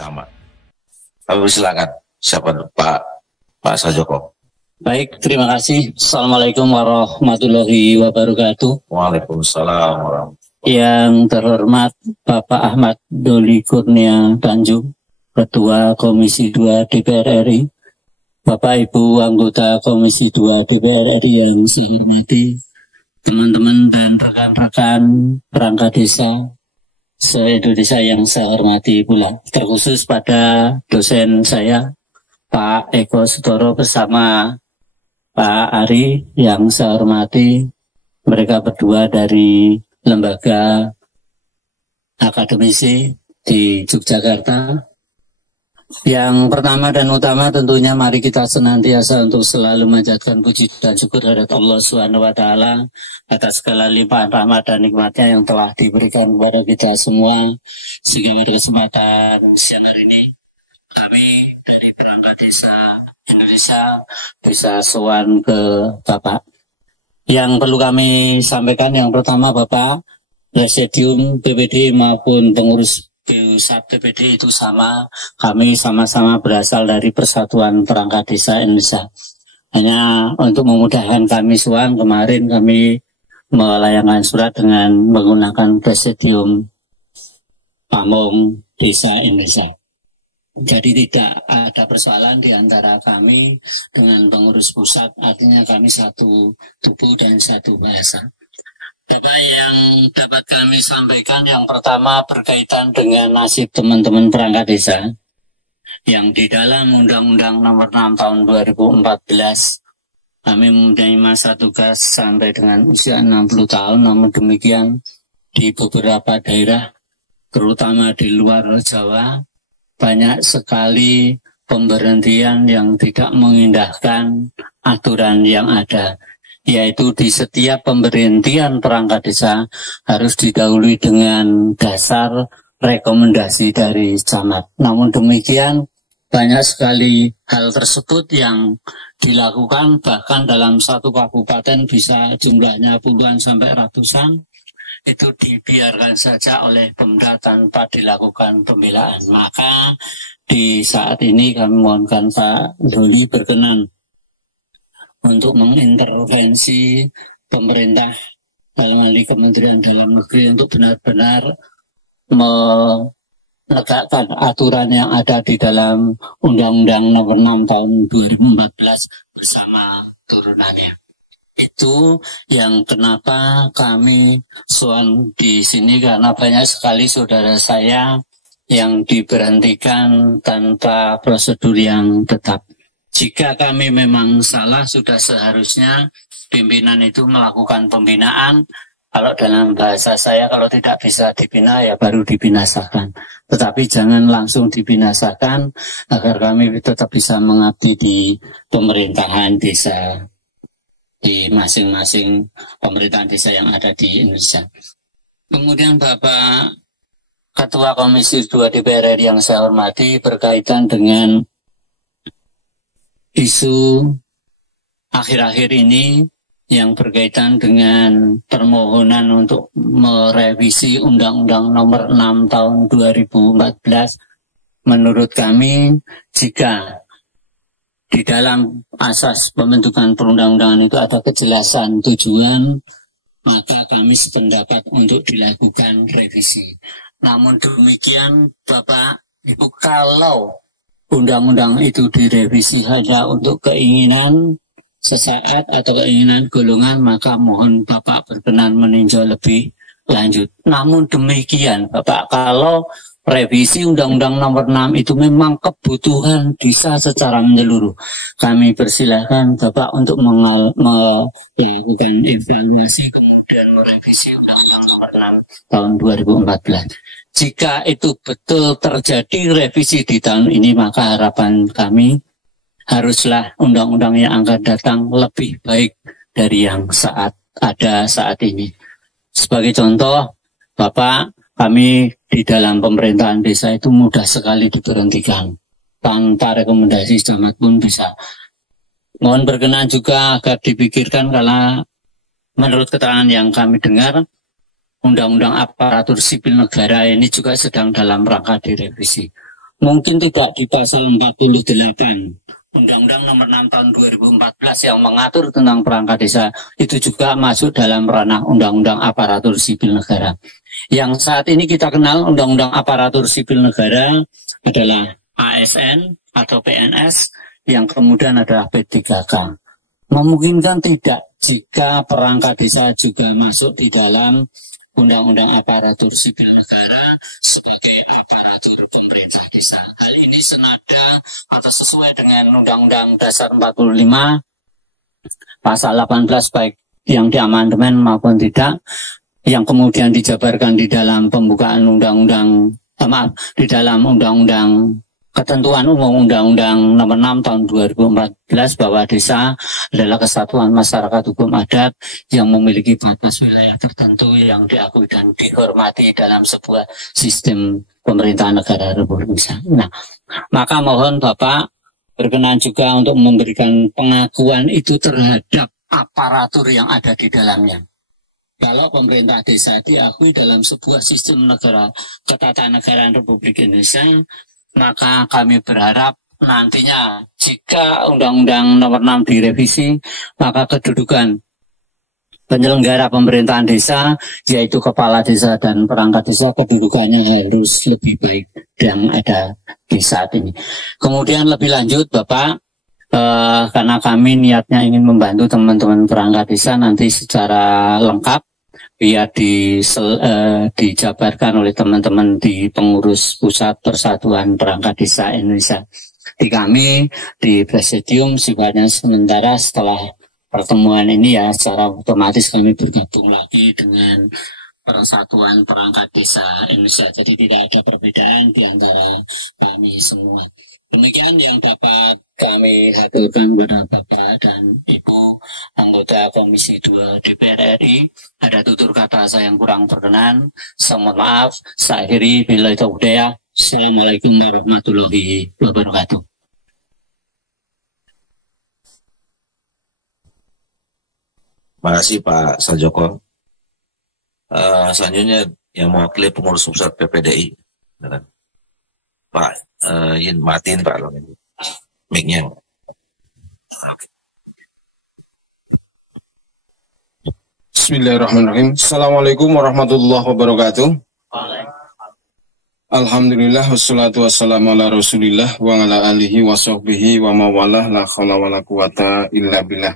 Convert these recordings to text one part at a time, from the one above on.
sama. Lalu silakan, siapa Pak Sajoko. Baik, terima kasih. Assalamualaikum warahmatullahi wabarakatuh. Waalaikumsalam warahmatullahi wabarakatuh. Yang terhormat Bapak Ahmad Doli Kurnia Tanjung, Ketua Komisi 2 DPR RI, Bapak Ibu anggota Komisi 2 DPR RI yang saya hormati, teman-teman dan rekan-rekan perangkat desa se-Indonesia yang saya hormati pula, terkhusus pada dosen saya, Pak Eko Sutoro bersama Pak Ari yang saya hormati, mereka berdua dari lembaga akademisi di Yogyakarta. Yang pertama dan utama tentunya mari kita senantiasa untuk selalu menjadikan puji dan syukur kepada Allah Subhanahu wa taala atas segala limpahan rahmat dan nikmatnya yang telah diberikan kepada kita semua, sehingga pada kesempatan siang hari ini kami dari perangkat desa Indonesia bisa sowan ke Bapak. Yang perlu kami sampaikan yang pertama Bapak, Presidium PPD maupun pengurus BUSAT PPD itu sama, kami sama-sama berasal dari Persatuan Perangkat Desa Indonesia. Hanya untuk memudahkan kami sowan, kemarin kami melayangkan surat dengan menggunakan Presidium Pamong Desa Indonesia. Jadi tidak ada persoalan di antara kami dengan pengurus pusat, artinya kami satu tubuh dan satu bahasa. Bapak, yang dapat kami sampaikan yang pertama berkaitan dengan nasib teman-teman perangkat desa yang di dalam Undang-Undang Nomor 6 Tahun 2014 kami mempunyai masa tugas sampai dengan usia 60 tahun. Namun demikian di beberapa daerah terutama di luar Jawa banyak sekali pemberhentian yang tidak mengindahkan aturan yang ada, yaitu di setiap pemberhentian perangkat desa harus didahului dengan dasar rekomendasi dari camat. Namun demikian banyak sekali hal tersebut yang dilakukan, bahkan dalam satu kabupaten bisa jumlahnya puluhan sampai ratusan, itu dibiarkan saja oleh Pemda tanpa dilakukan pembelaan. Maka di saat ini kami mohonkan Pak Doli berkenan untuk mengintervensi pemerintah dalam hal ini Kementerian Dalam Negeri untuk benar-benar menegakkan aturan yang ada di dalam Undang-Undang Nomor 6 Tahun 2014 bersama turunannya. Itu yang kenapa kami soal di sini, karena banyak sekali saudara saya yang diberhentikan tanpa prosedur yang tetap. Jika kami memang salah, sudah seharusnya pimpinan itu melakukan pembinaan. Kalau dalam bahasa saya, kalau tidak bisa dibina ya baru dibinasakan. Tetapi jangan langsung dibinasakan agar kami tetap bisa mengabdi di pemerintahan desa, di masing-masing pemerintahan desa yang ada di Indonesia. Kemudian Bapak Ketua Komisi 2 DPR RI yang saya hormati, berkaitan dengan isu akhir-akhir ini yang berkaitan dengan permohonan untuk merevisi Undang-Undang Nomor 6 Tahun 2014, menurut kami jika di dalam asas pembentukan perundang-undangan itu ada kejelasan tujuan, maka kami sependapat untuk dilakukan revisi. Namun demikian Bapak Ibu, kalau undang-undang itu direvisi hanya untuk keinginan sesaat atau keinginan golongan, maka mohon Bapak berkenan meninjau lebih lanjut. Namun demikian Bapak, kalau revisi Undang-Undang Nomor 6 itu memang kebutuhan desa secara menyeluruh, kami persilahkan Bapak untuk melakukan evaluasi kemudian merevisi Undang-Undang Nomor 6 tahun 2014. Jika itu betul terjadi revisi di tahun ini, maka harapan kami haruslah undang-undang yang akan datang lebih baik dari yang saat ini. Sebagai contoh, Bapak, kami di dalam pemerintahan desa itu mudah sekali diberhentikan. Tanpa rekomendasi camat pun bisa. Mohon berkenan juga agar dipikirkan, karena menurut keterangan yang kami dengar, Undang-Undang Aparatur Sipil Negara ini juga sedang dalam rangka direvisi. mungkin tidak di pasal 48 Undang-Undang Nomor 6 Tahun 2014 yang mengatur tentang perangkat desa, itu juga masuk dalam ranah Undang-Undang Aparatur Sipil Negara. Yang saat ini kita kenal Undang-Undang Aparatur Sipil Negara adalah ASN atau PNS, yang kemudian adalah P3K. Memungkinkan tidak jika perangkat desa juga masuk di dalam Undang-Undang Aparatur Sipil Negara sebagai aparatur pemerintah desa. Hal ini senada atau sesuai dengan Undang-Undang Dasar 45 pasal 18 baik yang diamandemen maupun tidak, yang kemudian dijabarkan di dalam pembukaan di dalam Undang-Undang Ketentuan Umum Undang-Undang Nomor 6 Tahun 2014 bahwa desa adalah kesatuan masyarakat hukum adat yang memiliki batas wilayah tertentu yang diakui dan dihormati dalam sebuah sistem pemerintahan negara Republik Indonesia. Nah, maka mohon Bapak berkenan juga untuk memberikan pengakuan itu terhadap aparatur yang ada di dalamnya. Kalau pemerintah desa diakui dalam sebuah sistem negara ketatanegaraan Republik Indonesia, maka kami berharap nantinya jika Undang-Undang Nomor 6 direvisi, maka kedudukan penyelenggara pemerintahan desa, yaitu kepala desa dan perangkat desa, kedudukannya harus lebih baik yang ada di saat ini. Kemudian lebih lanjut Bapak, karena kami niatnya ingin membantu teman-teman perangkat desa nanti secara lengkap, biar dijabarkan oleh teman-teman di pengurus Pusat Persatuan Perangkat Desa Indonesia. Di kami, di Presidium, sifatnya sementara setelah pertemuan ini ya secara otomatis kami bergabung lagi dengan Persatuan Perangkat Desa Indonesia. Jadi tidak ada perbedaan di antara kami semua. Demikian yang dapat kami hadirkan kepada Bapak dan Ibu anggota Komisi 2 DPR RI. Ada tutur kata saya yang kurang berkenan. Saya mohon maaf. Saya akhiri. Billahi taufiq. Assalamualaikum warahmatullahi wabarakatuh. Terima kasih Pak Sarjoko. Selanjutnya yang mewakili pengurus pusat PPDI, Pak Yin Martin, Pak mic-nya. Bismillahirrahmanirrahim. Assalamualaikum warahmatullahi wabarakatuh. Alhamdulillah wassalatu wassalamu ala Rasulillah wa ala alihi wa sahbihi wa mawalah la haula wa la quwata illa billah.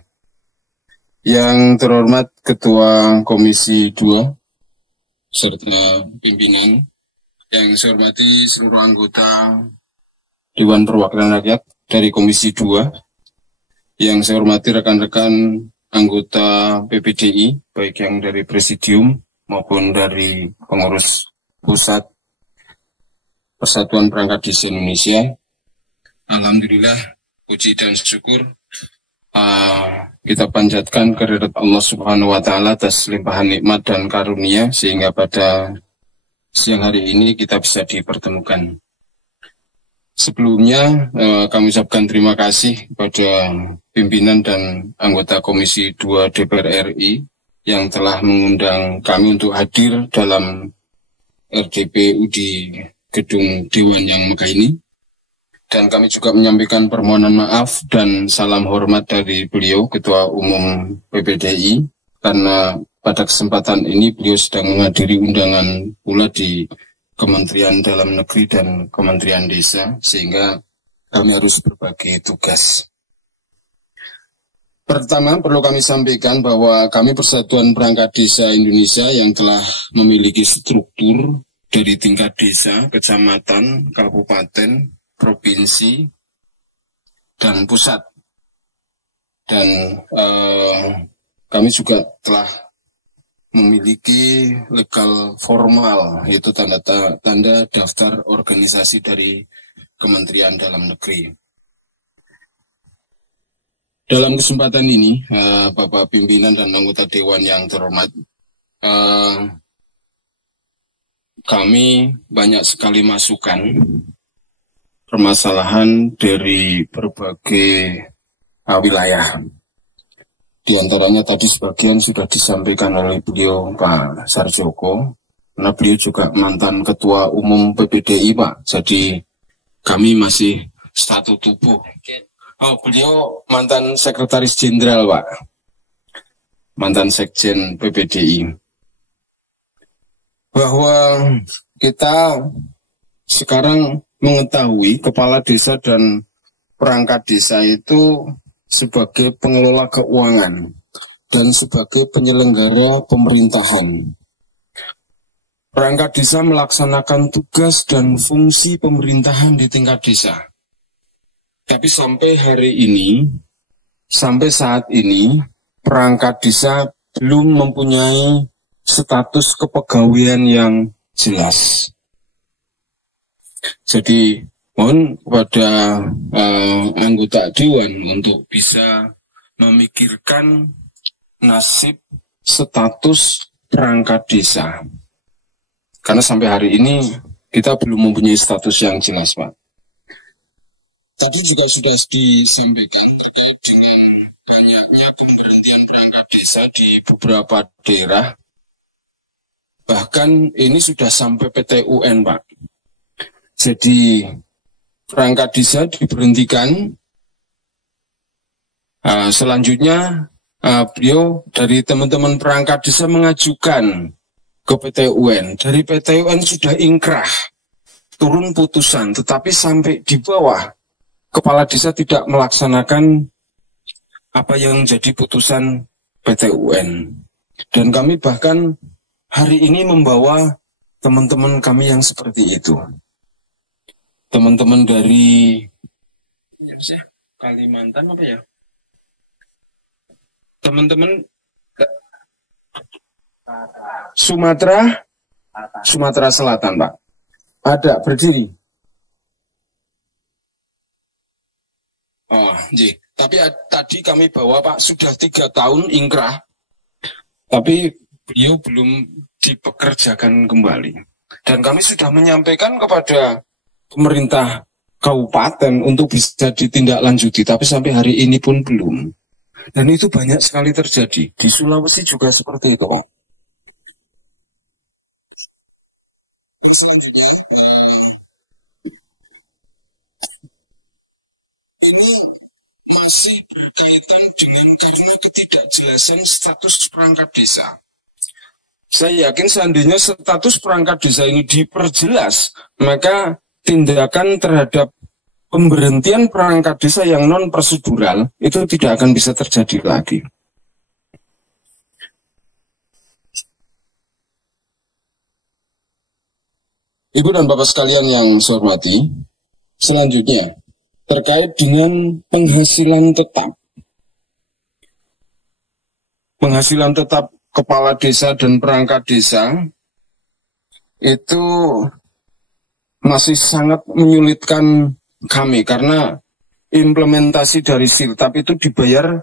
Yang terhormat Ketua Komisi 2 serta pimpinan, yang saya hormati seluruh anggota Dewan Perwakilan Rakyat dari Komisi 2, yang saya hormati rekan-rekan anggota PPDI, baik yang dari Presidium maupun dari pengurus Pusat Persatuan Perangkat Desa Indonesia. Alhamdulillah, puji dan syukur kita panjatkan kehadirat Allah Subhanahu wa Ta'ala atas limpahan nikmat dan karunia sehingga pada siang hari ini kita bisa dipertemukan. Sebelumnya kami ucapkan terima kasih kepada pimpinan dan anggota Komisi 2 DPR RI yang telah mengundang kami untuk hadir dalam RDPU di Gedung Dewan yang megah ini. Dan kami juga menyampaikan permohonan maaf dan salam hormat dari beliau, Ketua Umum PPDI, karena pada kesempatan ini beliau sedang menghadiri undangan pula di Kementerian Dalam Negeri dan Kementerian Desa, sehingga kami harus berbagi tugas. Pertama, perlu kami sampaikan bahwa kami Persatuan Perangkat Desa Indonesia yang telah memiliki struktur dari tingkat desa, kecamatan, kabupaten, provinsi, dan pusat. Dan kami juga telah memiliki legal formal, yaitu tanda daftar organisasi dari Kementerian Dalam Negeri. Dalam kesempatan ini, Bapak Pimpinan dan anggota Dewan yang terhormat, kami banyak sekali masukan permasalahan dari berbagai wilayah. Di antaranya tadi sebagian sudah disampaikan oleh beliau Pak Sarjoko, karena beliau juga mantan Ketua Umum PPDI Pak. Jadi kami masih satu tubuh. Oh, beliau mantan sekretaris jenderal, Pak. Mantan sekjen PPDI. Bahwa kita sekarang mengetahui kepala desa dan perangkat desa itu sebagai pengelola keuangan dan sebagai penyelenggara pemerintahan. Perangkat desa melaksanakan tugas dan fungsi pemerintahan di tingkat desa. Tapi sampai hari ini, sampai saat ini, perangkat desa belum mempunyai status kepegawaian yang jelas. Jadi, mohon kepada anggota Dewan untuk bisa memikirkan nasib status perangkat desa. Karena sampai hari ini kita belum mempunyai status yang jelas, Pak. Tadi juga sudah disampaikan terkait dengan banyaknya pemberhentian perangkat desa di beberapa daerah. Bahkan ini sudah sampai PT UN, Pak. Jadi perangkat desa diberhentikan. Selanjutnya beliau dari teman-teman perangkat desa mengajukan ke PT UN. Dari PT UN sudah ingkrah, turun putusan, tetapi sampai di bawah, kepala desa tidak melaksanakan apa yang menjadi putusan PT UN. Dan kami bahkan hari ini membawa teman-teman kami yang seperti itu. Teman-teman dari Kalimantan apa ya? Teman-teman Sumatera Selatan, Pak. Ada berdiri. Oh, iya. Tapi tadi kami bawa, Pak, sudah 3 tahun ingkrah. Tapi beliau belum dipekerjakan kembali. Dan kami sudah menyampaikan kepada pemerintah kabupaten untuk bisa ditindaklanjuti. Tapi sampai hari ini pun belum. Dan itu banyak sekali terjadi. Di Sulawesi juga seperti itu, Pak. Selanjutnya, ini masih berkaitan dengan karena ketidakjelasan status perangkat desa. Saya yakin seandainya status perangkat desa ini diperjelas, maka tindakan terhadap pemberhentian perangkat desa yang non-prosedural itu tidak akan bisa terjadi lagi. Ibu dan Bapak sekalian yang saya hormati, selanjutnya terkait dengan penghasilan tetap. Penghasilan tetap kepala desa dan perangkat desa itu masih sangat menyulitkan kami karena implementasi dari Siltap itu dibayar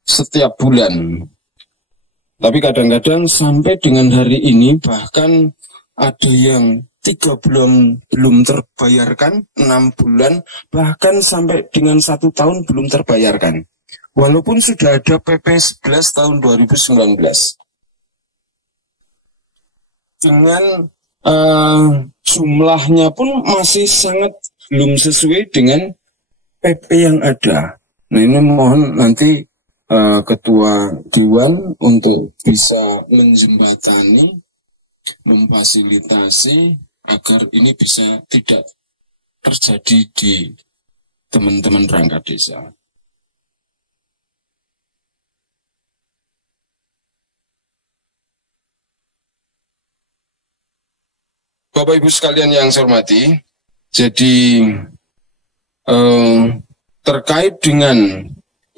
setiap bulan. Tapi kadang-kadang sampai dengan hari ini bahkan ada yang 3 bulan belum terbayarkan, 6 bulan, bahkan sampai dengan 1 tahun belum terbayarkan. Walaupun sudah ada PP 11 tahun 2019. Dengan jumlahnya pun masih sangat belum sesuai dengan PP yang ada. Nah, ini mohon nanti Ketua Dewan untuk bisa menjembatani, memfasilitasi agar ini bisa tidak terjadi di teman-teman perangkat desa. Bapak Ibu sekalian yang saya hormati, jadi terkait dengan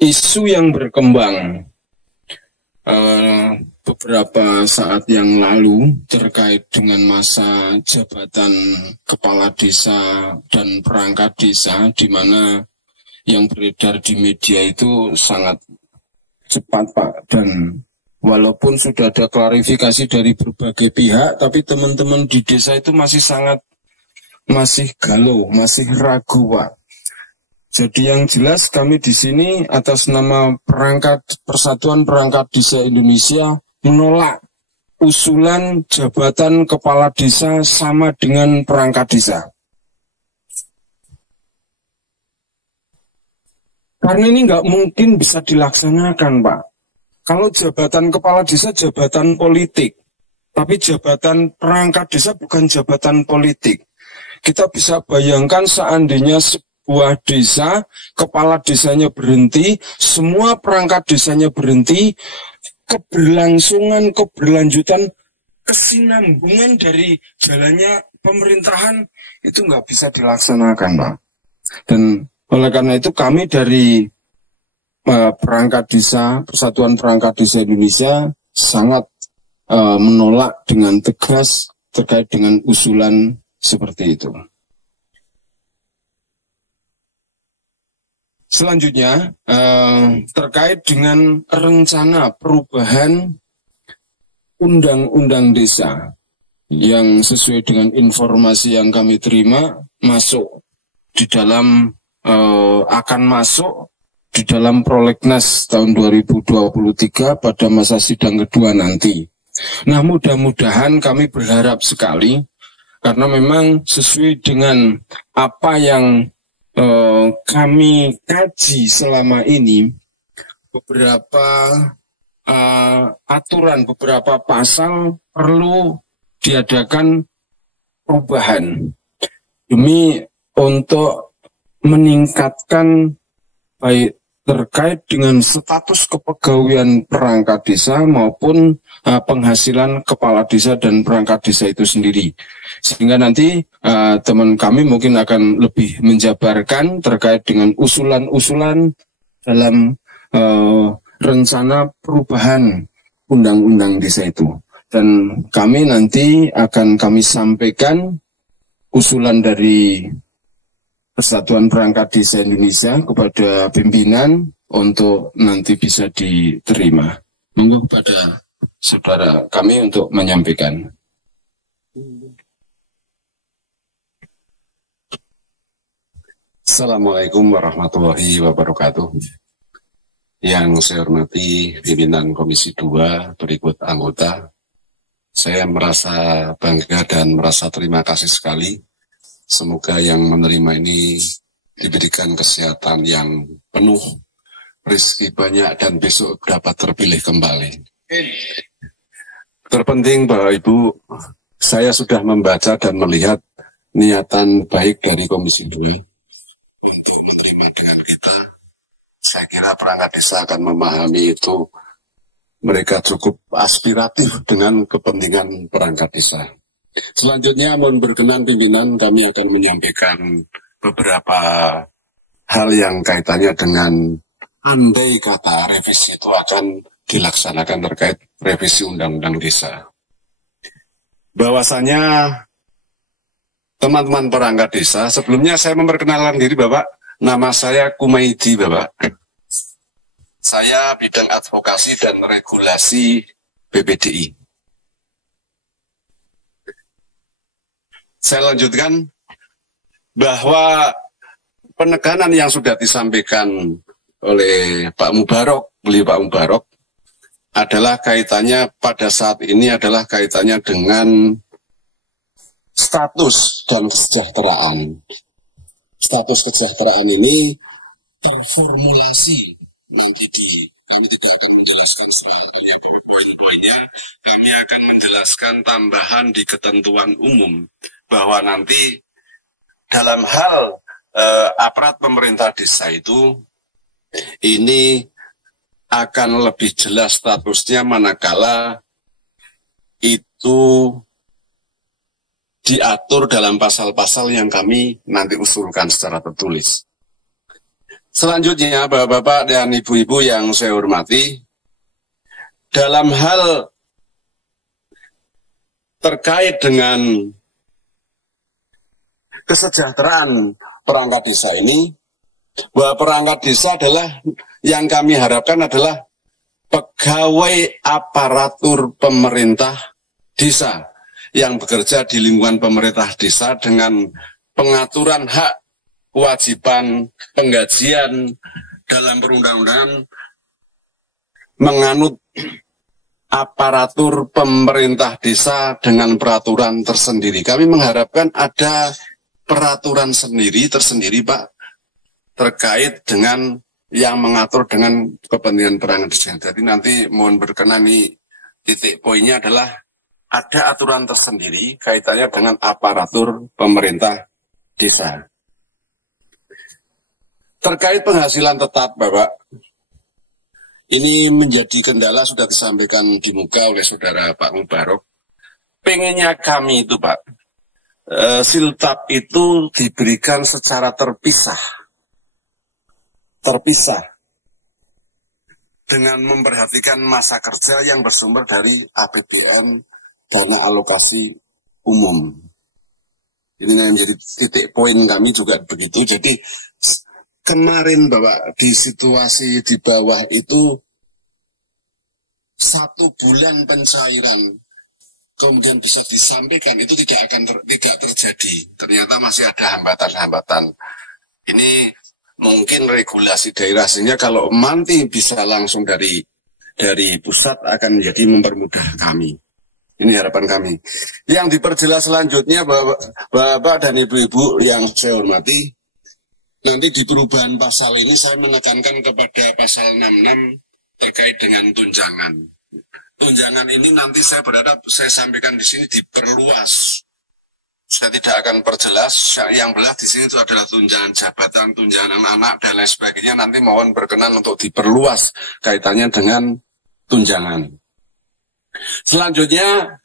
isu yang berkembang beberapa saat yang lalu terkait dengan masa jabatan kepala desa dan perangkat desa, di mana yang beredar di media itu sangat cepat, Pak, dan walaupun sudah ada klarifikasi dari berbagai pihak, tapi teman-teman di desa itu masih galau, masih ragu, Pak. Jadi yang jelas kami di sini atas nama Persatuan Perangkat Desa Indonesia menolak usulan jabatan kepala desa sama dengan perangkat desa. Karena ini nggak mungkin bisa dilaksanakan, Pak. Kalau jabatan kepala desa jabatan politik, tapi jabatan perangkat desa bukan jabatan politik. Kita bisa bayangkan seandainya sebuah desa, kepala desanya berhenti, semua perangkat desanya berhenti, keberlangsungan, keberlanjutan, kesinambungan dari jalannya pemerintahan itu nggak bisa dilaksanakan, Pak. Dan oleh karena itu kami dari perangkat desa, Persatuan Perangkat Desa Indonesia sangat menolak dengan tegas terkait dengan usulan seperti itu. Selanjutnya terkait dengan rencana perubahan undang-undang desa yang sesuai dengan informasi yang kami terima masuk di dalam akan masuk di dalam prolegnas tahun 2023 pada masa sidang kedua nanti. Nah, mudah-mudahan kami berharap sekali karena memang sesuai dengan apa yang kami kaji selama ini, beberapa aturan, beberapa pasal perlu diadakan perubahan demi untuk meningkatkan baik terkait dengan status kepegawaian perangkat desa maupun penghasilan kepala desa dan perangkat desa itu sendiri. Sehingga nanti teman kami mungkin akan lebih menjabarkan terkait dengan usulan-usulan dalam rencana perubahan undang-undang desa itu. Dan kami nanti akan kami sampaikan usulan dari Persatuan Perangkat Desa Indonesia kepada pimpinan untuk nanti bisa diterima. Monggo kepada saudara kami untuk menyampaikan. Assalamualaikum warahmatullahi wabarakatuh. Yang saya hormati pimpinan Komisi 2 berikut anggota, saya merasa bangga dan merasa terima kasih sekali. Semoga yang menerima ini diberikan kesehatan yang penuh, rezeki banyak, dan besok dapat terpilih kembali. Terpenting Bapak Ibu, saya sudah membaca dan melihat niatan baik dari Komisi 2. Saya kira perangkat desa akan memahami itu. Mereka cukup aspiratif dengan kepentingan perangkat desa. Selanjutnya, mohon berkenan pimpinan, kami akan menyampaikan beberapa hal yang kaitannya dengan andai kata revisi itu akan dilaksanakan terkait revisi undang-undang desa. Bahwasanya teman-teman perangkat desa, sebelumnya saya memperkenalkan diri Bapak, nama saya Kumaidi Bapak. Saya bidang advokasi dan regulasi BPDI. Saya lanjutkan bahwa penekanan yang sudah disampaikan oleh Pak Mubarok, beliau Pak Mubarok, adalah kaitannya pada saat ini adalah kaitannya dengan status dan kesejahteraan. Status kesejahteraan ini terformulasi nanti kami tidak akan menjelaskan semuanya poin-poinnya. Kami akan menjelaskan tambahan di ketentuan umum bahwa nanti dalam hal aparat pemerintah desa itu ini akan lebih jelas statusnya manakala itu diatur dalam pasal-pasal yang kami nanti usulkan secara tertulis. Selanjutnya, Bapak-bapak dan Ibu-ibu yang saya hormati, dalam hal terkait dengan kesejahteraan perangkat desa ini, bahwa perangkat desa adalah yang kami harapkan adalah pegawai aparatur pemerintah desa yang bekerja di lingkungan pemerintah desa dengan pengaturan hak, kewajiban, penggajian dalam perundang-undangan menganut aparatur pemerintah desa dengan peraturan tersendiri. Kami mengharapkan ada peraturan sendiri tersendiri Pak terkait dengan yang mengatur dengan kepentingan perangkat desa. Jadi nanti mohon berkenan nih, titik poinnya adalah ada aturan tersendiri kaitannya dengan aparatur pemerintah desa. Terkait penghasilan tetap, Bapak, ini menjadi kendala sudah disampaikan di muka oleh saudara Pak Mubarok. Pengennya kami itu, Pak, siltap itu diberikan secara terpisah dengan memperhatikan masa kerja yang bersumber dari APBN, dana alokasi umum. Ini yang menjadi titik poin kami juga begitu. Jadi kemarin Bapak, di situasi di bawah itu 1 bulan pencairan kemudian bisa disampaikan, itu tidak terjadi. Ternyata masih ada hambatan-hambatan. Ini mungkin regulasi daerah, sehingga kalau nanti bisa langsung dari pusat akan menjadi mempermudah kami. Ini harapan kami. Yang diperjelas selanjutnya, Bapak dan Ibu-Ibu yang saya hormati, nanti di perubahan pasal ini saya menekankan kepada pasal 66 terkait dengan tunjangan. Tunjangan ini nanti saya berharap saya sampaikan di sini diperluas. Saya tidak akan perjelas, yang belas di sini itu adalah tunjangan jabatan, tunjangan anak-anak, dan lain sebagainya. Nanti mohon berkenan untuk diperluas kaitannya dengan tunjangan. Selanjutnya,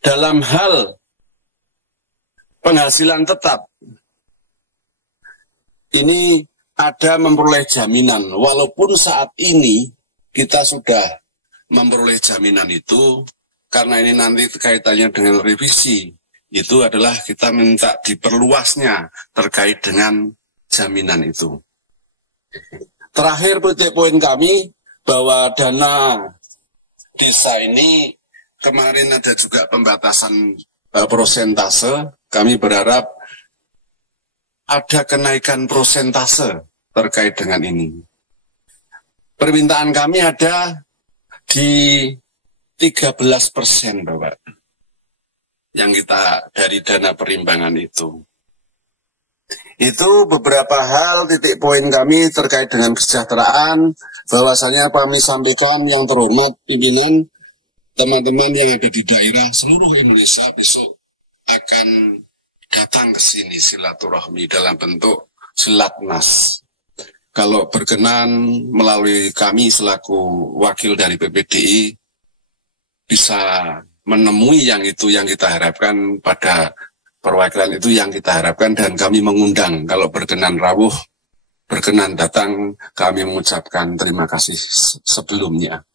dalam hal penghasilan tetap, ini ada memperoleh jaminan. Walaupun saat ini kita sudah memperoleh jaminan itu, karena ini nanti kaitannya dengan revisi, itu adalah kita minta diperluasnya terkait dengan jaminan itu. Terakhir, titik poin kami bahwa dana desa ini kemarin ada juga pembatasan prosentase. Kami berharap ada kenaikan prosentase terkait dengan ini. Permintaan kami ada di 13%, Bapak, yang kita dari dana perimbangan itu. Itu beberapa hal titik poin kami terkait dengan kesejahteraan, bahwasanya kami sampaikan yang terhormat pimpinan, teman-teman yang ada di daerah seluruh Indonesia besok akan datang ke sini silaturahmi dalam bentuk silatnas. Kalau berkenan melalui kami selaku wakil dari PPDI bisa menemui yang itu yang kita harapkan, pada perwakilan itu yang kita harapkan, dan kami mengundang kalau berkenan rawuh, berkenan datang, kami mengucapkan terima kasih sebelumnya.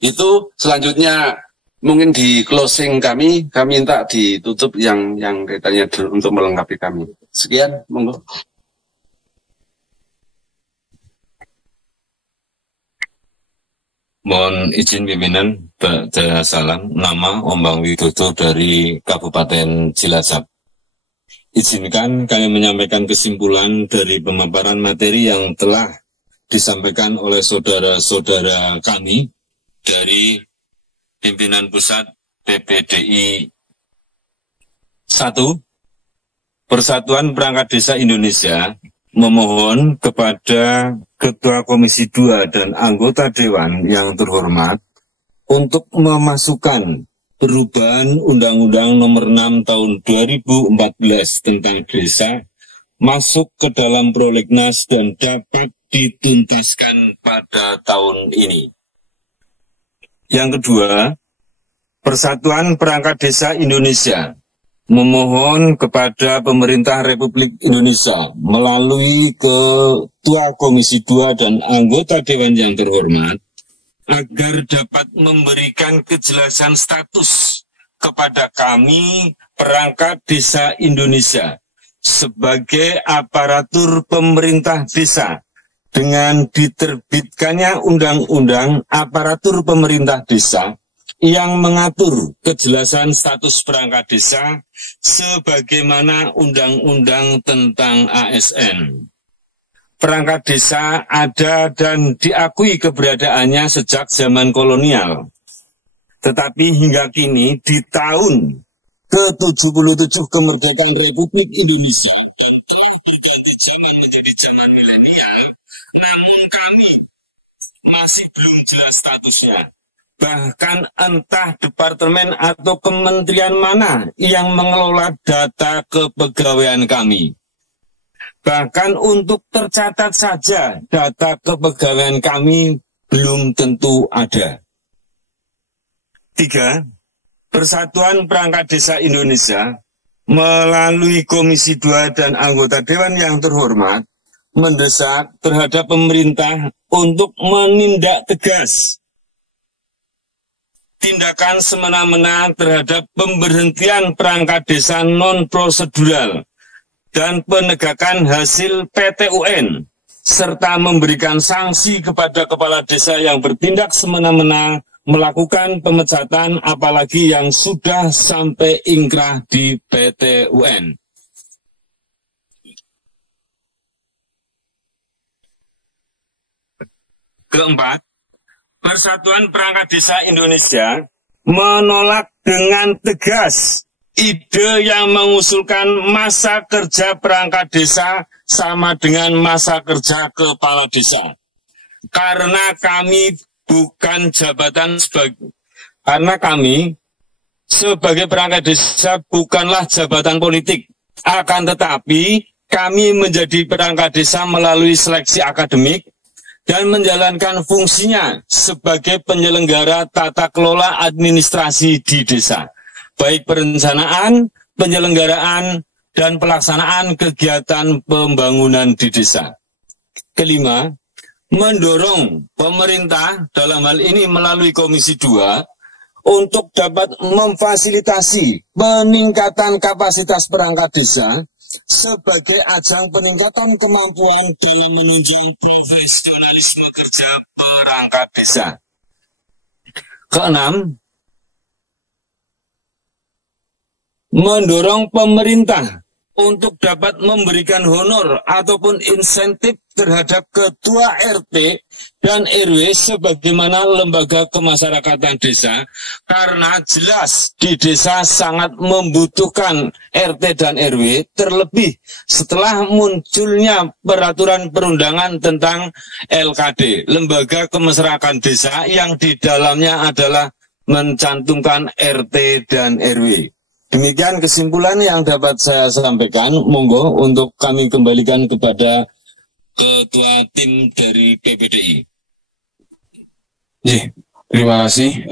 Itu selanjutnya mungkin di closing kami minta ditutup yang kaitannya untuk melengkapi kami. Sekian, monggo. Mohon izin pimpinan, salam, nama Ombang Widodo dari Kabupaten Cilacap. Izinkan kami menyampaikan kesimpulan dari pemaparan materi yang telah disampaikan oleh saudara-saudara kami dari pimpinan pusat PPDI 1. Persatuan Perangkat Desa Indonesia memohon kepada Ketua Komisi 2 dan anggota Dewan yang terhormat untuk memasukkan perubahan Undang-Undang Nomor 6 Tahun 2014 tentang Desa masuk ke dalam prolegnas dan dapat dituntaskan pada tahun ini. Yang kedua, Persatuan Perangkat Desa Indonesia memohon kepada pemerintah Republik Indonesia melalui Ketua Komisi 2 dan anggota Dewan yang terhormat agar dapat memberikan kejelasan status kepada kami perangkat desa Indonesia sebagai aparatur pemerintah desa dengan diterbitkannya Undang-Undang Aparatur Pemerintah Desa yang mengatur kejelasan status perangkat desa sebagaimana Undang-Undang tentang ASN. Perangkat desa ada dan diakui keberadaannya sejak zaman kolonial. Tetapi hingga kini di tahun ke-77 kemerdekaan Republik Indonesia menjadi zaman milenial. kami masih belum jelas statusnya. Bahkan entah departemen atau kementerian mana yang mengelola data kepegawaian kami. Bahkan untuk tercatat saja data kepegawaian kami belum tentu ada. 3. Persatuan Perangkat Desa Indonesia melalui Komisi 2 dan anggota Dewan yang terhormat mendesak terhadap pemerintah untuk menindak tegas tindakan semena-mena terhadap pemberhentian perangkat desa non-prosedural dan penegakan hasil PT-UN, serta memberikan sanksi kepada kepala desa yang bertindak semena-mena melakukan pemecatan apalagi yang sudah sampai ingkrah di PT-UN. Keempat, Persatuan Perangkat Desa Indonesia menolak dengan tegas ide yang mengusulkan masa kerja perangkat desa sama dengan masa kerja kepala desa. Karena kami bukan jabatan karena kami sebagai perangkat desa bukanlah jabatan politik. Akan tetapi kami menjadi perangkat desa melalui seleksi akademik dan menjalankan fungsinya sebagai penyelenggara tata kelola administrasi di desa, baik perencanaan, penyelenggaraan, dan pelaksanaan kegiatan pembangunan di desa. Kelima, mendorong pemerintah dalam hal ini melalui Komisi 2 untuk dapat memfasilitasi peningkatan kapasitas perangkat desa sebagai ajang peningkatan kemampuan dalam menunjang profesionalisme kerja perangkat desa. Keenam, mendorong pemerintah untuk dapat memberikan honor ataupun insentif terhadap ketua RT dan RW sebagaimana lembaga kemasyarakatan desa, karena jelas di desa sangat membutuhkan RT dan RW, terlebih setelah munculnya peraturan perundangan tentang LKD, lembaga kemasyarakatan desa, yang di dalamnya adalah mencantumkan RT dan RW. Demikian kesimpulan yang dapat saya sampaikan. Monggo untuk kami kembalikan kepada Ketua Tim dari PPDI. Terima kasih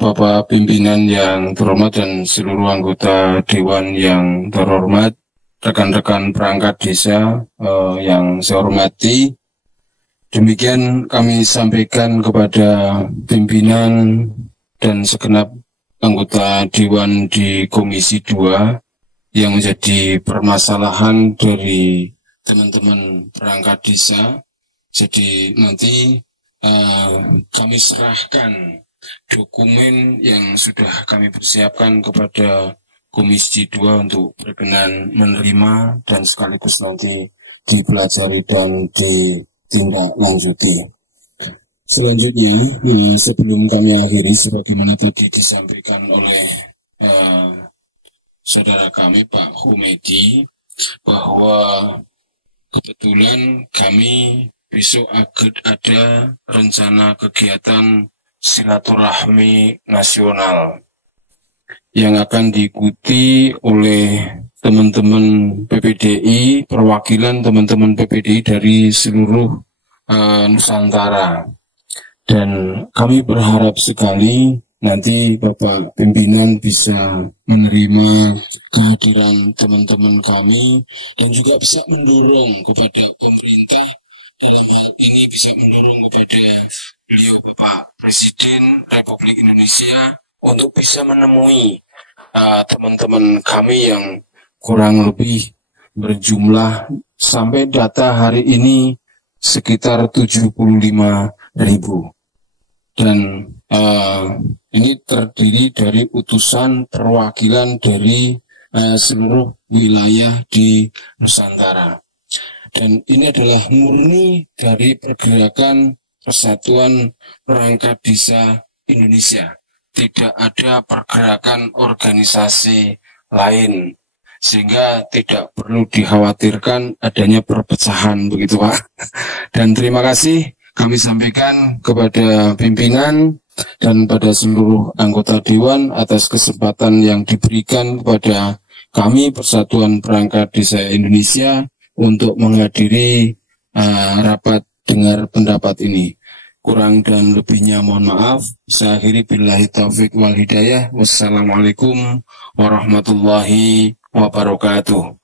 Bapak Pimpinan yang terhormat dan seluruh anggota Dewan yang terhormat, rekan-rekan perangkat desa yang saya hormati. Demikian kami sampaikan kepada pimpinan dan segenap anggota Dewan di Komisi 2 yang menjadi permasalahan dari teman-teman perangkat desa. Jadi nanti kami serahkan dokumen yang sudah kami persiapkan kepada Komisi 2 untuk berkenan menerima dan sekaligus nanti dipelajari dan ditindaklanjuti. Selanjutnya, sebelum kami akhiri, sebagaimana tadi disampaikan oleh saudara kami Pak Humedi, bahwa kebetulan kami besok ada rencana kegiatan silaturahmi nasional yang akan diikuti oleh teman-teman PPDI, perwakilan teman-teman PPDI dari seluruh Nusantara. Dan kami berharap sekali nanti Bapak Pimpinan bisa menerima kehadiran teman-teman kami dan juga bisa mendorong kepada pemerintah dalam hal ini, bisa mendorong kepada beliau Bapak Presiden Republik Indonesia untuk bisa menemui teman-teman kami yang kurang lebih berjumlah sampai data hari ini sekitar 75.000. Dan ini terdiri dari utusan perwakilan dari seluruh wilayah di Nusantara. Dan ini adalah murni dari pergerakan Persatuan Perangkat Desa Indonesia. Tidak ada pergerakan organisasi lain sehingga tidak perlu dikhawatirkan adanya perpecahan begitu Pak. Dan terima kasih kami sampaikan kepada pimpinan dan pada seluruh anggota Dewan atas kesempatan yang diberikan kepada kami Persatuan Perangkat Desa Indonesia untuk menghadiri rapat dengar pendapat ini. Kurang dan lebihnya mohon maaf. Saya akhiri billahi taufik wal hidayah. Wassalamualaikum warahmatullahi wabarakatuh.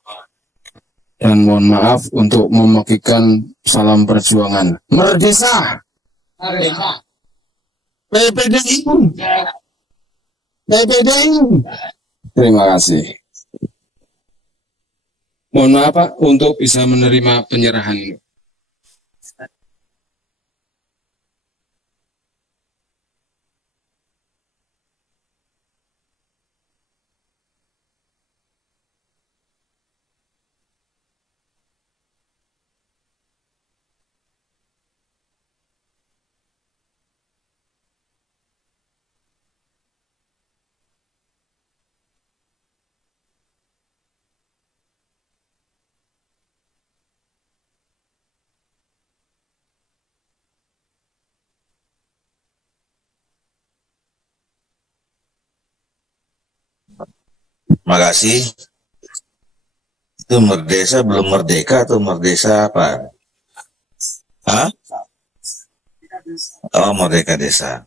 Dan mohon maaf untuk memakikan salam perjuangan. Merdesa! Merdesa! PPDI! PPDI! Terima kasih. Mohon maaf Pak untuk bisa menerima penyerahan ini. Makasih. Itu merdesa belum merdeka atau merdesa apa? Hah? Oh, merdeka desa.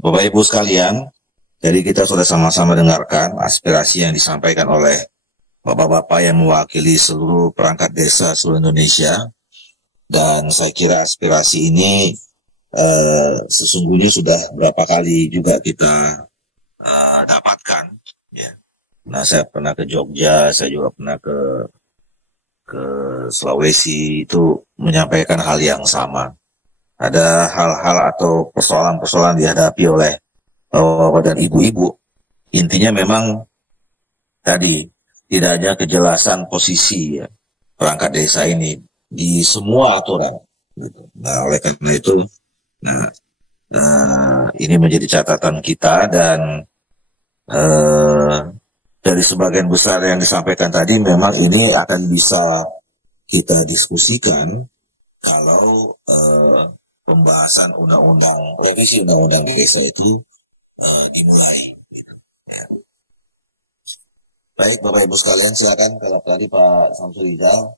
Bapak Ibu sekalian, jadi kita sudah sama-sama dengarkan aspirasi yang disampaikan oleh Bapak-Bapak yang mewakili seluruh perangkat desa seluruh Indonesia. Dan saya kira aspirasi ini sesungguhnya sudah berapa kali juga kita dapatkan. Ya. Nah, saya pernah ke Jogja, saya juga pernah ke Sulawesi, itu menyampaikan hal yang sama. Ada hal-hal atau persoalan-persoalan dihadapi oleh bapak-bapak dan ibu-ibu. Intinya memang tadi tidak ada kejelasan posisi ya, perangkat desa ini di semua aturan. Gitu. Nah, oleh karena itu, ini menjadi catatan kita dan dari sebagian besar yang disampaikan tadi memang ini akan bisa kita diskusikan kalau pembahasan revisi undang-undang desa itu dimulai. Gitu. Ya. Baik Bapak Ibu sekalian, silakan kalau tadi Pak Samsul Rijal.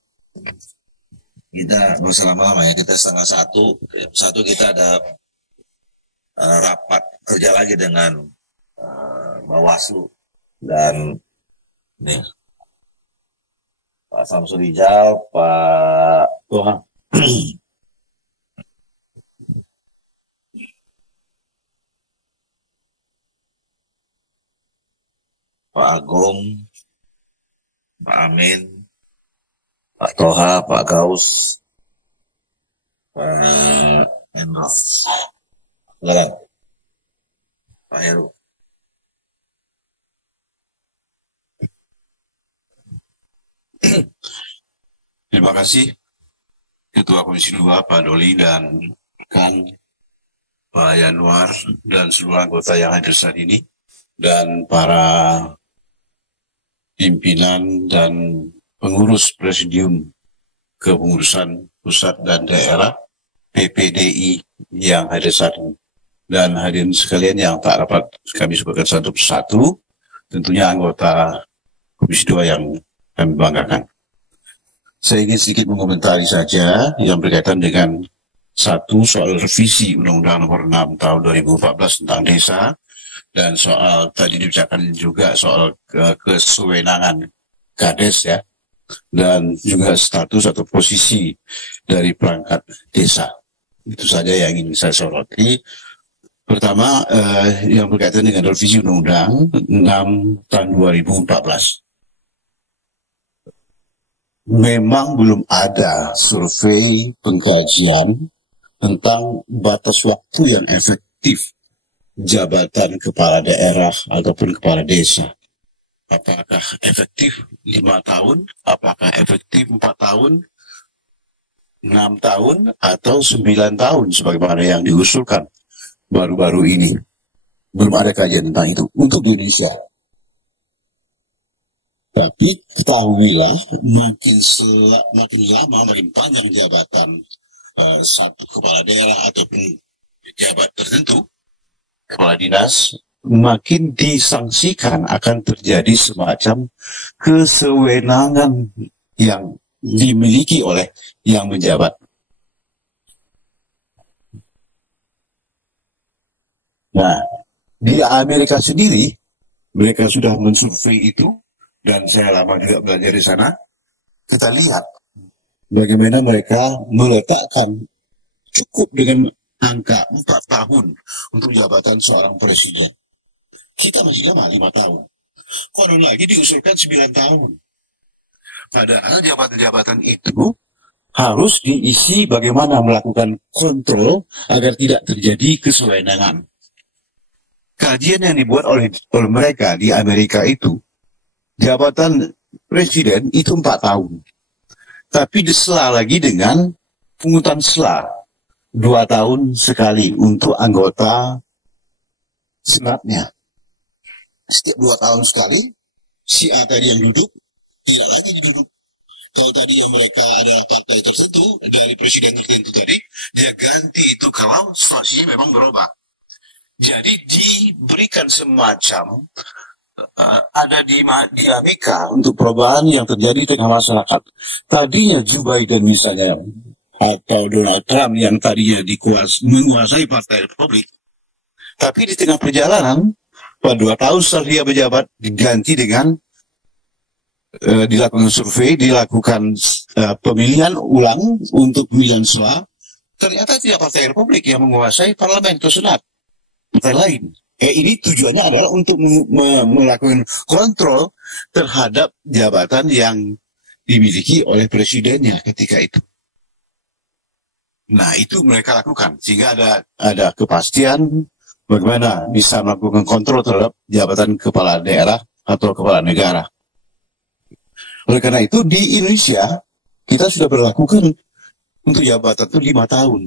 Kita nggak usah lama-lama ya, kita 1:30 kita ada rapat kerja lagi dengan Bawaslu dan nih Pak Samsul Rijal, Pak Tuhan, Pak Agung, Pak Amin, Pak Toha, Pak Gaus, Pak Enros, silakan Pak Heru. Terima kasih Ketua Komisi 2 Pak Doli dan rekan Pak Yanwar dan seluruh anggota yang hadir saat ini dan para pimpinan dan pengurus Presidium Kepengurusan Pusat dan Daerah PPDI yang hadir saat ini dan hadirin sekalian yang tak dapat kami sebutkan satu persatu, tentunya anggota Komisi 2 yang kami banggakan. Saya ingin sedikit mengomentari saja yang berkaitan dengan satu soal revisi Undang-Undang Nomor 6 Tahun 2014 tentang desa dan soal tadi dibicarakan juga soal kesewenangan Kades ya dan juga status atau posisi dari perangkat desa. Itu saja yang ingin saya soroti. Pertama yang berkaitan dengan revisi Undang-Undang 6 Tahun 2014. Memang belum ada survei pengkajian tentang batas waktu yang efektif jabatan kepala daerah ataupun kepala desa. Apakah efektif 5 tahun, apakah efektif 4 tahun, 6 tahun, atau 9 tahun sebagaimana yang diusulkan baru-baru ini. Belum ada kajian tentang itu untuk di Indonesia. Tapi ketahuilah makin lama makin panjang jabatan satu kepala daerah ataupun pejabat tertentu, kepala dinas, makin disangsikan akan terjadi semacam kesewenangan yang dimiliki oleh yang menjabat. Nah, di Amerika sendiri, mereka sudah mensurvei itu, dan saya lama juga belajar di sana. Kita lihat bagaimana mereka meletakkan cukup dengan angka 4 tahun untuk jabatan seorang presiden. Kita masih lama 5 tahun. Konon lagi diusulkan 9 tahun. Padahal jabatan-jabatan itu harus diisi bagaimana melakukan kontrol agar tidak terjadi kesewenangan. Kajian yang dibuat oleh mereka di Amerika itu, jabatan presiden itu 4 tahun. Tapi disela lagi dengan pungutan sela 2 tahun sekali untuk anggota senatnya. Setiap 2 tahun sekali, si A tadi yang duduk, tidak lagi duduk. Kalau tadi yang mereka adalah partai tertentu, dari presiden tertentu tadi, dia ganti itu kalau situasinya memang berubah. Jadi diberikan semacam ada di Amerika untuk perubahan yang terjadi di tengah masyarakat. Tadinya Joe Biden misalnya atau Donald Trump yang tadinya menguasai Partai Republik, tapi di tengah perjalanan pada 2 tahun setelah dia menjabat diganti dengan dilakukan survei, dilakukan pemilihan ulang untuk pemilihan sela. Ternyata tidak Partai Republik yang menguasai parlemen atau senat, partai lain. Ini tujuannya adalah untuk melakukan kontrol terhadap jabatan yang dimiliki oleh presidennya ketika itu. Nah, itu mereka lakukan sehingga ada kepastian bagaimana bisa melakukan kontrol terhadap jabatan kepala daerah atau kepala negara. Oleh karena itu di Indonesia kita sudah berlakukan untuk jabatan itu 5 tahun.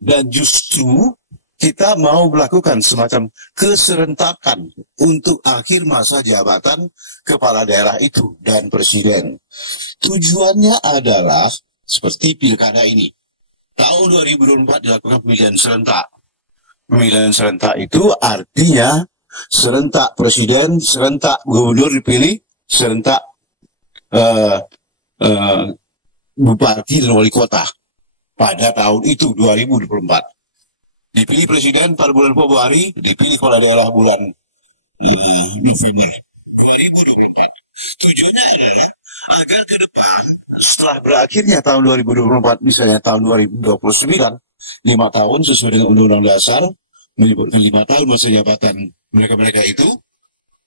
Dan justru kita mau melakukan semacam keserentakan untuk akhir masa jabatan kepala daerah itu dan presiden. Tujuannya adalah seperti pilkada ini. Tahun 2024 dilakukan pemilihan serentak. Pemilihan serentak itu artinya serentak presiden, serentak gubernur dipilih, serentak bupati dan wali kota pada tahun itu 2024. Dipilih presiden pada bulan Februari, dipilih kepala daerah bulan November 2024. Tujuannya adalah agar ke depan setelah berakhirnya tahun 2024, misalnya tahun 2029, 5 tahun sesuai dengan Undang-Undang Dasar menyebutkan 5 tahun masa jabatan mereka itu,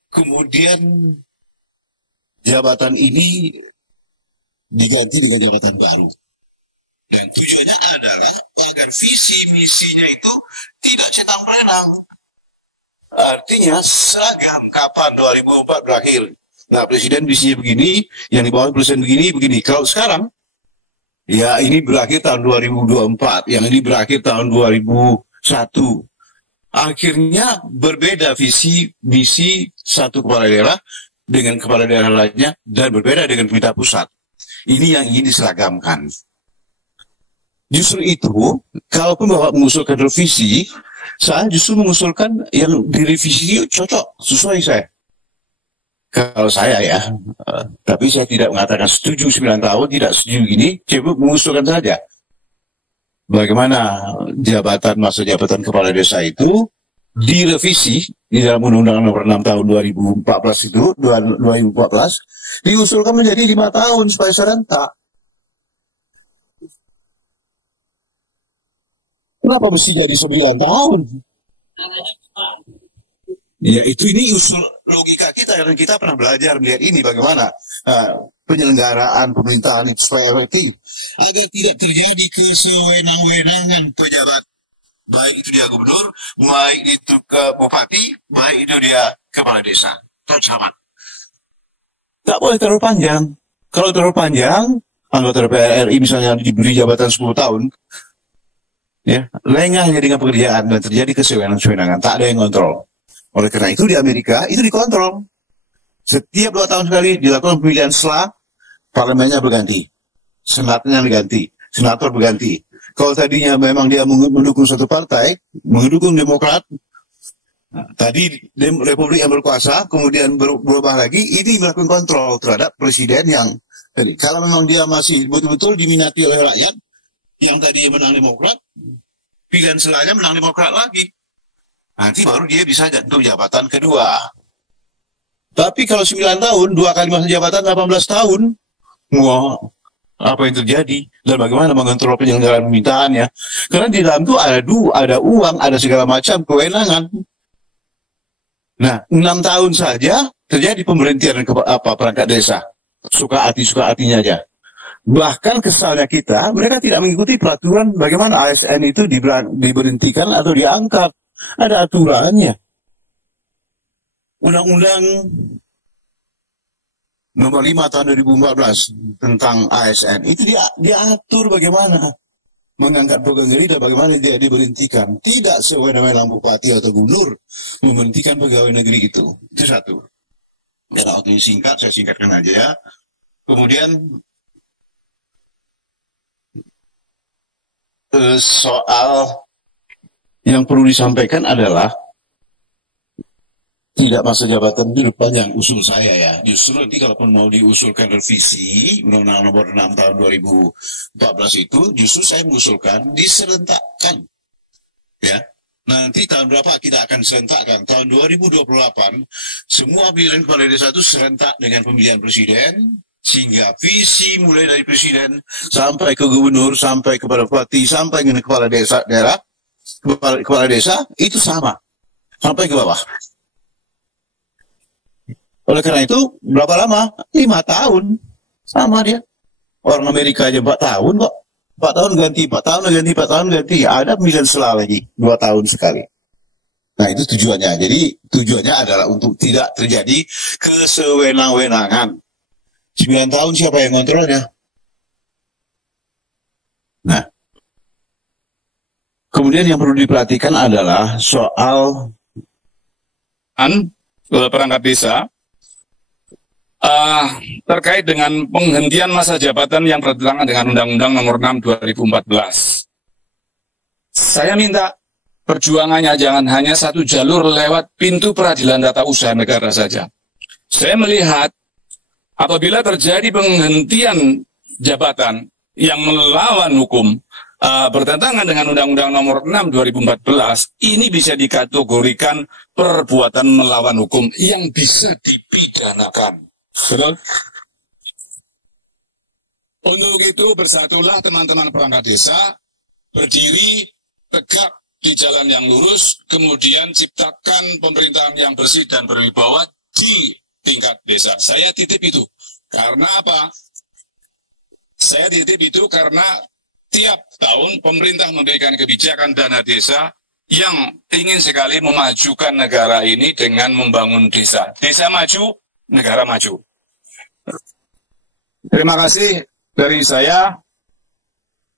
kemudian jabatan ini diganti dengan jabatan baru. Dan tujuannya adalah agar visi misinya itu tidak centang berenang. Artinya seragam kapan 2004 berakhir. Nah, presiden visinya begini, yang di bawah presiden begini. Kalau sekarang, ya ini berakhir tahun 2024, yang ini berakhir tahun 2001. Akhirnya berbeda visi misi satu kepala daerah dengan kepala daerah lainnya dan berbeda dengan pemerintah pusat. Ini yang ingin diseragamkan. Justru itu, kalaupun Bapak mengusulkan revisi, saya justru mengusulkan yang direvisi cocok, sesuai saya. Kalau saya ya, tapi saya tidak mengatakan setuju 9 tahun, tidak setuju gini, coba mengusulkan saja. Bagaimana masa jabatan kepala desa itu direvisi di dalam Undang-Undang Nomor 6 tahun 2014 itu, 2014, diusulkan menjadi 5 tahun supaya serentak. Kenapa mesti jadi 9 tahun? Ya itu ini usul logika kita, dan kita pernah belajar melihat ini bagaimana penyelenggaraan pemerintahan itu supaya efektif. Agar tidak terjadi kesewenang-wenangan pejabat. Baik itu dia gubernur, baik itu ke bupati, baik itu dia kepala desa. Tercamat. Tidak boleh terlalu panjang. Kalau terlalu panjang, anggota DPR RI misalnya diberi jabatan 10 tahun, ya, lengahnya dengan pekerjaan dan terjadi kesewenang-sewenangan, tak ada yang kontrol. Oleh karena itu di Amerika itu dikontrol. Setiap 2 tahun sekali dilakukan pemilihan setelah parlemennya berganti, senatnya berganti, senator berganti. Kalau tadinya memang dia mendukung satu partai, mendukung Demokrat, tadi Republik yang berkuasa, kemudian berubah lagi, ini melakukan kontrol terhadap presiden yang tadi. Kalau memang dia masih betul-betul diminati oleh rakyat, yang tadi menang Demokrat, pilihan selanjutnya menang Demokrat lagi. Nanti baru dia bisa jatuh jabatan kedua. Tapi kalau 9 tahun, 2 kali masa jabatan 18 tahun, wah, apa yang terjadi? Dan bagaimana mengontrol penyelenggaraan permintaannya? Karena di dalam itu ada uang, ada segala macam kewenangan. Nah, 6 tahun saja terjadi pemberhentian perangkat desa. Suka hatinya aja. Bahkan kesalnya kita, mereka tidak mengikuti peraturan bagaimana ASN itu diberhentikan atau diangkat. Ada aturannya. Undang-Undang Nomor 5 tahun 2014 tentang ASN itu diatur bagaimana mengangkat pegawai negeri dan bagaimana dia diberhentikan. Tidak sewenang-wenang bupati atau gubernur memberhentikan pegawai negeri itu. Itu satu. Karena waktu singkat, saya singkatkan aja ya. Kemudian soal yang perlu disampaikan adalah tidak masa jabatan itu panjang usul saya ya. Justru nanti kalaupun mau diusulkan revisi Undang-Undang Nomor 6 tahun 2014 itu, justru saya mengusulkan diserentakkan. Ya. Nanti tahun berapa kita akan serentakkan? Tahun 2028 semua pilihan kepala desa itu serentak dengan pemilihan presiden, sehingga visi mulai dari presiden sampai ke gubernur, sampai kepada bupati, sampai ke kepala desa daerah, kepala desa itu sama sampai ke bawah. Oleh karena itu, berapa lama? 5 tahun. Sama dia. Orang Amerika aja 4 tahun kok. 4 tahun ganti, 4 tahun ganti, 4 tahun ganti. Ada pemilihan setelah lagi, 2 tahun sekali. Nah, itu tujuannya. Jadi, tujuannya adalah untuk tidak terjadi kesewenang-wenangan. 9 tahun siapa yang kontrolnya? Nah, kemudian yang perlu diperhatikan adalah soal perangkat desa terkait dengan penghentian masa jabatan yang bertentangan dengan Undang-Undang Nomor 6 2014. Saya minta perjuangannya jangan hanya satu jalur lewat pintu peradilan tata usaha negara saja. Saya melihat apabila terjadi penghentian jabatan yang melawan hukum bertentangan dengan Undang-Undang Nomor 6 2014, ini bisa dikategorikan perbuatan melawan hukum yang bisa dipidanakan. Betul? Untuk itu bersatulah teman-teman perangkat desa, berdiri tegak di jalan yang lurus, kemudian ciptakan pemerintahan yang bersih dan berwibawa di tingkat desa. Saya titip itu. Karena apa? Saya titip itu karena tiap tahun pemerintah memberikan kebijakan dana desa yang ingin sekali memajukan negara ini dengan membangun desa. Desa maju, negara maju. Terima kasih dari saya.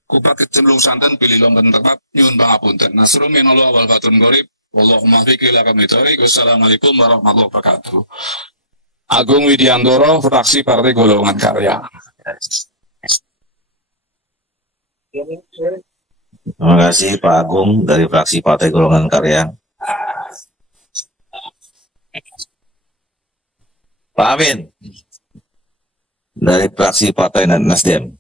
Kupak kecemplung santan pilih lomban tempat nyun pangapunten. Nasrum minallah wal fatun gorib. Wallahumma fiqh ila kamitorik. Wassalamualaikum warahmatullahi wabarakatuh. Agung Widiantoro, fraksi Partai Golongan Karya. Terima kasih Pak Agung dari fraksi Partai Golongan Karya. Pak Amin dari fraksi Partai Nasdem.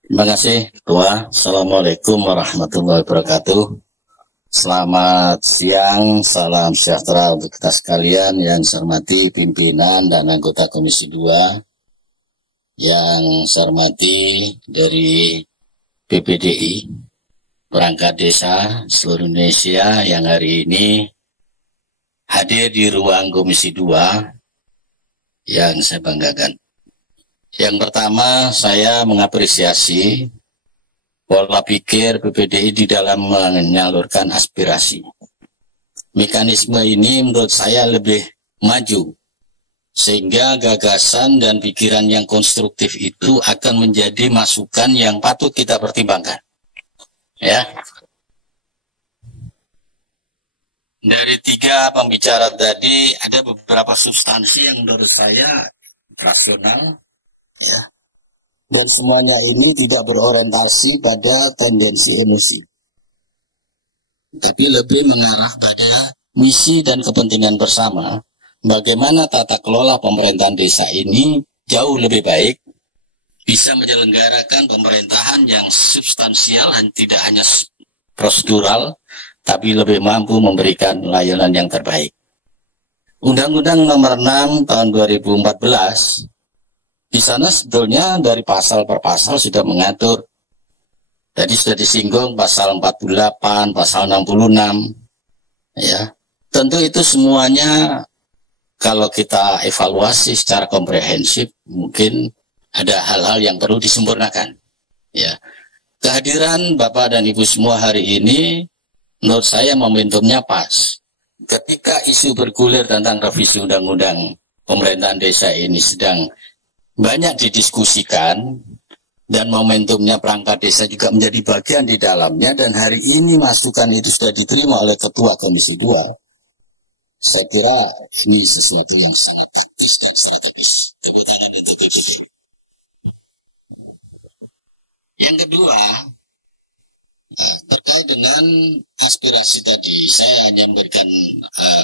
Terima kasih Ketua. Assalamualaikum warahmatullahi wabarakatuh. Selamat siang, salam sejahtera untuk kita sekalian yang saya hormati pimpinan dan anggota Komisi 2, yang saya hormati dari PPDI, perangkat desa seluruh Indonesia yang hari ini hadir di ruang Komisi 2 yang saya banggakan. Yang pertama, saya mengapresiasi pola pikir PPDI di dalam menyalurkan aspirasi. Mekanisme ini menurut saya lebih maju Sehingga gagasan dan pikiran yang konstruktif itu akan menjadi masukan yang patut kita pertimbangkan. Ya. Dari 3 pembicara tadi ada beberapa substansi yang menurut saya rasional, ya. Dan semuanya ini tidak berorientasi pada tendensi emosi, tapi lebih mengarah pada misi dan kepentingan bersama. Bagaimana tata kelola pemerintahan desa ini jauh lebih baik, bisa menyelenggarakan pemerintahan yang substansial dan tidak hanya prosedural, tapi lebih mampu memberikan layanan yang terbaik. Undang-Undang Nomor 6 Tahun 2014, di sana sebetulnya dari pasal per pasal sudah mengatur. Tadi sudah disinggung pasal 48, pasal 66. Ya, tentu itu semuanya kalau kita evaluasi secara komprehensif, mungkin ada hal-hal yang perlu disempurnakan. Ya, kehadiran Bapak dan Ibu semua hari ini, menurut saya momentumnya pas. Ketika isu bergulir tentang revisi undang-undang pemerintahan desa ini sedang banyak didiskusikan, dan momentumnya perangkat desa juga menjadi bagian di dalamnya, dan hari ini masukan itu sudah diterima oleh Ketua Komisi 2. Saya kira ini sesuatu yang sangat taktis dan strategis. Yang kedua, terkait dengan aspirasi tadi, saya hanya memberikan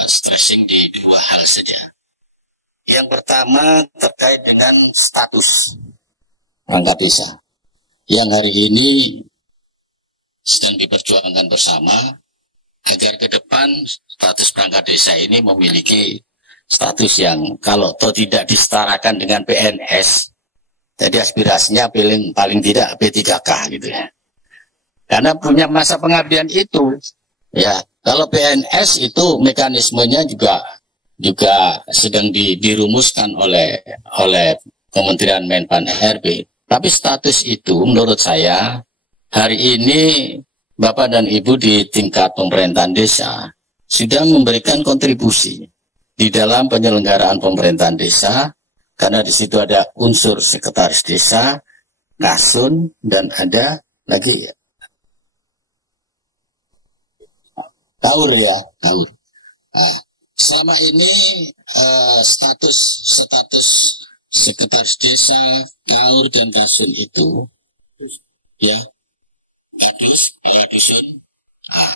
stressing di 2 hal saja. Yang pertama terkait dengan status perangkat desa, yang hari ini sedang diperjuangkan bersama, agar ke depan status perangkat desa ini memiliki status yang kalau toh tidak disetarakan dengan PNS, jadi aspirasinya paling tidak P3K gitu ya. Karena punya masa pengabdian itu, ya. Kalau PNS itu mekanismenya juga sedang dirumuskan oleh Kementerian Menpan RB. Tapi status itu menurut saya hari ini Bapak dan Ibu di tingkat pemerintahan desa sudah memberikan kontribusi di dalam penyelenggaraan pemerintahan desa, karena di situ ada unsur sekretaris desa, kasun, dan ada lagi taur ya, taur. Nah, selama ini status sekretaris desa, taur, dan kasun itu ya,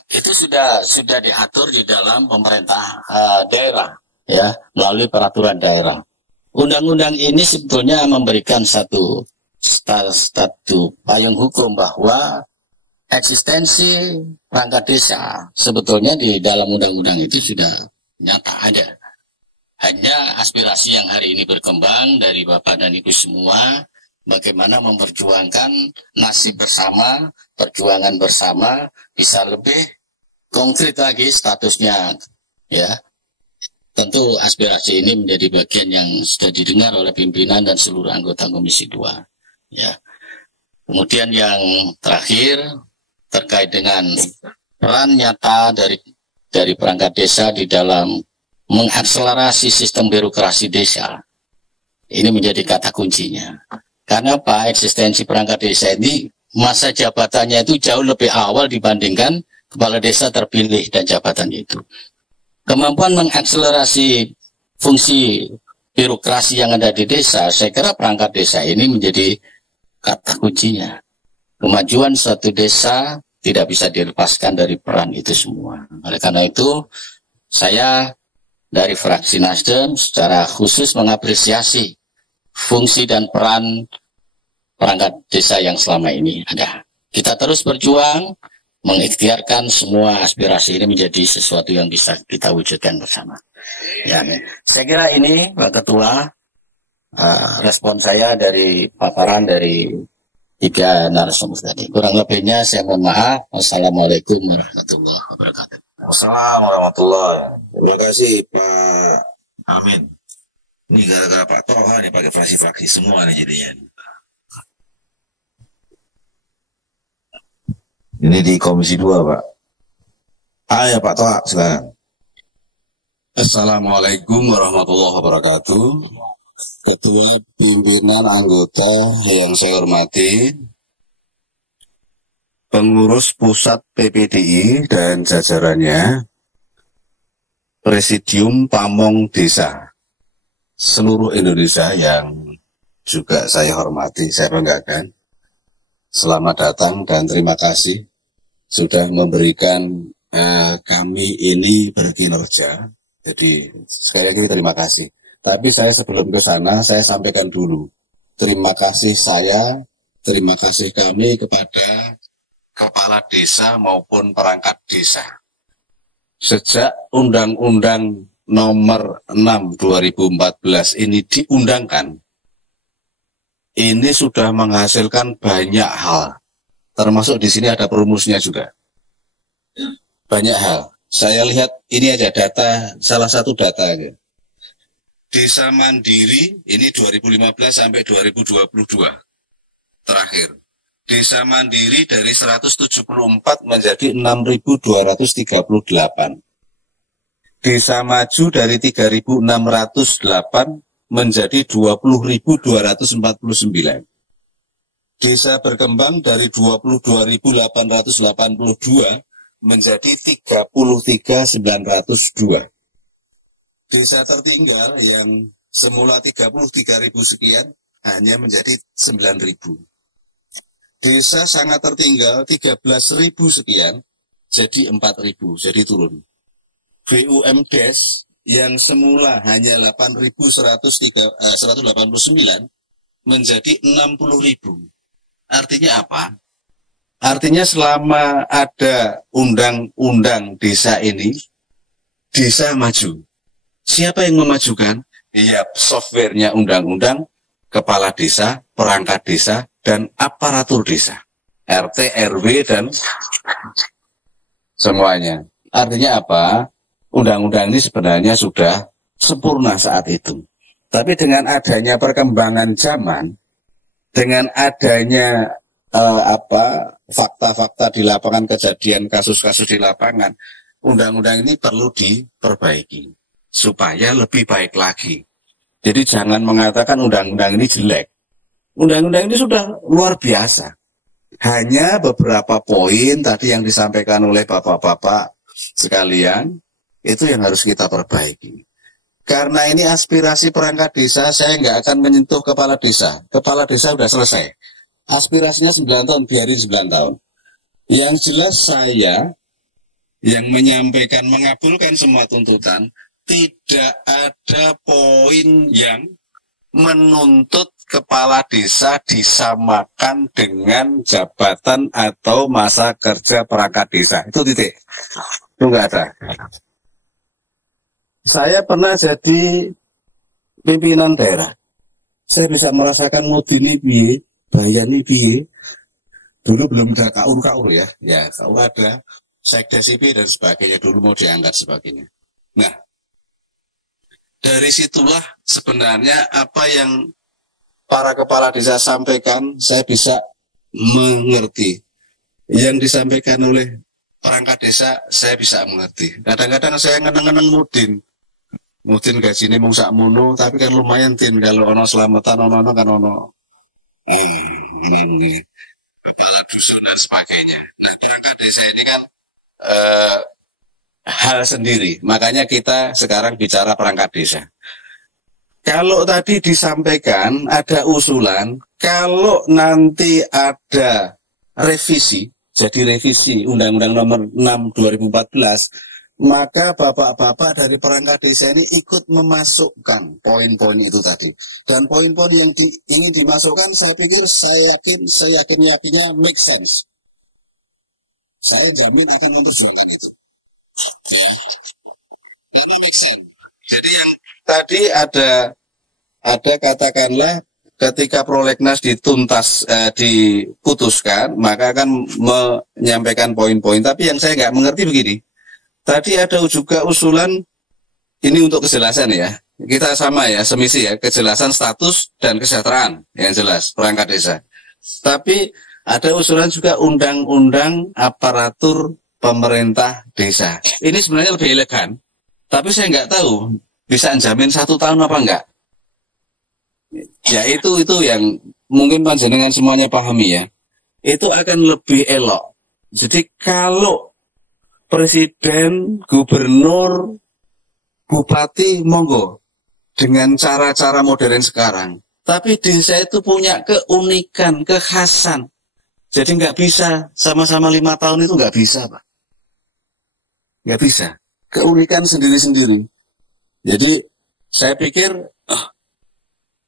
itu sudah diatur di dalam pemerintah daerah, ya, melalui peraturan daerah. Undang-undang ini sebetulnya memberikan satu payung hukum bahwa eksistensi perangkat desa sebetulnya di dalam undang-undang itu sudah nyata ada. Hanya aspirasi yang hari ini berkembang dari Bapak dan Ibu semua, bagaimana memperjuangkan nasib bersama, perjuangan bersama bisa lebih konkret lagi statusnya, ya. Tentu aspirasi ini menjadi bagian yang sudah didengar oleh pimpinan dan seluruh anggota Komisi 2, ya. Kemudian yang terakhir terkait dengan peran nyata dari perangkat desa di dalam mengakselerasi sistem birokrasi desa. Ini menjadi kata kuncinya. Karena apa? Eksistensi perangkat desa ini masa jabatannya itu jauh lebih awal dibandingkan kepala desa terpilih dan jabatannya itu. Kemampuan mengakselerasi fungsi birokrasi yang ada di desa, saya kira perangkat desa ini menjadi kata kuncinya. Kemajuan suatu desa tidak bisa dilepaskan dari peran itu semua. Oleh karena itu, saya dari fraksi Nasdem secara khusus mengapresiasi fungsi dan peran perangkat desa yang selama ini ada. Kita terus berjuang mengikhtiarkan semua aspirasi ini menjadi sesuatu yang bisa kita wujudkan bersama. Ya, saya kira ini Pak Ketua, respon saya dari paparan dari 3 narasumber tadi. Kurang lebihnya saya mohon maaf. Wassalamualaikum warahmatullahi wabarakatuh. Wassalamualaikum warahmatullahi wabarakatuh. Terima kasih Pak Amin. Ini gara-gara Pak Toha nih pakai fraksi-fraksi semua nih jadinya. Ini di Komisi 2 Pak. Ayo Pak Toha silakan. Assalamualaikum warahmatullahi wabarakatuh. Ketua pimpinan anggota yang saya hormati, pengurus pusat PPDI dan jajarannya, Presidium Pamong Desa seluruh Indonesia yang juga saya hormati, saya banggakan. Selamat datang dan terima kasih sudah memberikan kami ini berkinerja. Jadi sekali lagi terima kasih. Tapi saya sebelum ke sana saya sampaikan dulu terima kasih terima kasih kami kepada kepala desa maupun perangkat desa. Sejak Undang-Undang Nomor 6 2014 ini diundangkan, ini sudah menghasilkan banyak hal. Termasuk di sini ada perumusnya juga. Banyak hal. Saya lihat ini aja data, salah satu data aja. Desa Mandiri ini 2015 sampai 2022 terakhir. Desa Mandiri dari 174 menjadi 6.238. Desa Maju dari 3.608 menjadi 20.249. Desa Berkembang dari 22.882 menjadi 33.902. Desa Tertinggal yang semula 33.000 sekian hanya menjadi 9.000. Desa Sangat Tertinggal 13.000 sekian jadi 4.000, jadi turun. BUMDes yang semula hanya 8.189 menjadi 60.000. Artinya apa? Artinya selama ada undang-undang desa ini, desa maju. Siapa yang memajukan? Ya, softwarenya undang-undang, kepala desa, perangkat desa, dan aparatur desa. RT, RW, dan semuanya. Artinya apa? Undang-undang ini sebenarnya sudah sempurna saat itu. Tapi dengan adanya perkembangan zaman, dengan adanya fakta-fakta di lapangan, kejadian kasus-kasus di lapangan, undang-undang ini perlu diperbaiki supaya lebih baik lagi. Jadi jangan mengatakan undang-undang ini jelek. Undang-undang ini sudah luar biasa. Hanya beberapa poin tadi yang disampaikan oleh bapak-bapak sekalian, itu yang harus kita perbaiki. Karena ini aspirasi perangkat desa, saya nggak akan menyentuh kepala desa. Kepala desa sudah selesai. Aspirasinya 9 tahun, biarin 9 tahun. Yang jelas saya yang menyampaikan, mengabulkan semua tuntutan, tidak ada poin yang menuntut kepala desa disamakan dengan jabatan atau masa kerja perangkat desa. Itu titik. Itu nggak ada. Saya pernah jadi pimpinan daerah. Saya bisa merasakan mudini piye, bayani piye. Dulu belum ada KUR ya. Ya, KUR ada, Sekda Sipil dan sebagainya. Dulu mau diangkat sebagainya. Nah, dari situlah sebenarnya apa yang para kepala desa sampaikan, saya bisa mengerti. Yang disampaikan oleh perangkat desa, saya bisa mengerti. Kadang-kadang saya ngeneng-ngeneng Mudin gajinya mung sakmono, tapi kan lumayan tin kalau ono selamatan ono kan ono ini kepala dusun dan sebagainya. Nah, perangkat desa ini kan hal sendiri. Makanya kita sekarang bicara perangkat desa. Kalau tadi disampaikan ada usulan, kalau nanti ada revisi, jadi revisi Undang-Undang Nomor 6 2014, maka bapak-bapak dari perangkat desa ini ikut memasukkan poin-poin itu tadi. Dan poin-poin yang ingin dimasukkan, saya pikir, saya yakinnya make sense. Saya jamin akan memperjuangkan itu. Ya. Karena make sense. Jadi yang tadi ada katakanlah ketika prolegnas diputuskan, maka akan menyampaikan poin-poin. Tapi yang saya nggak mengerti begini. Tadi ada juga usulan, ini untuk kejelasan ya, kita sama ya, semisi ya, kejelasan status dan kesejahteraan, yang jelas, perangkat desa. Tapi ada usulan juga undang-undang aparatur pemerintah desa. Ini sebenarnya lebih elegan, Tapi saya nggak tahu bisa jamin 1 tahun apa enggak. Ya itu yang mungkin panjenengan semuanya pahami ya. Itu akan lebih elok. Jadi kalau presiden, gubernur, bupati, monggo dengan cara-cara modern sekarang. Tapi desa itu punya keunikan, kekhasan. Jadi nggak bisa sama-sama 5 tahun itu nggak bisa, Pak. Nggak bisa. Keunikan sendiri-sendiri. Jadi saya pikir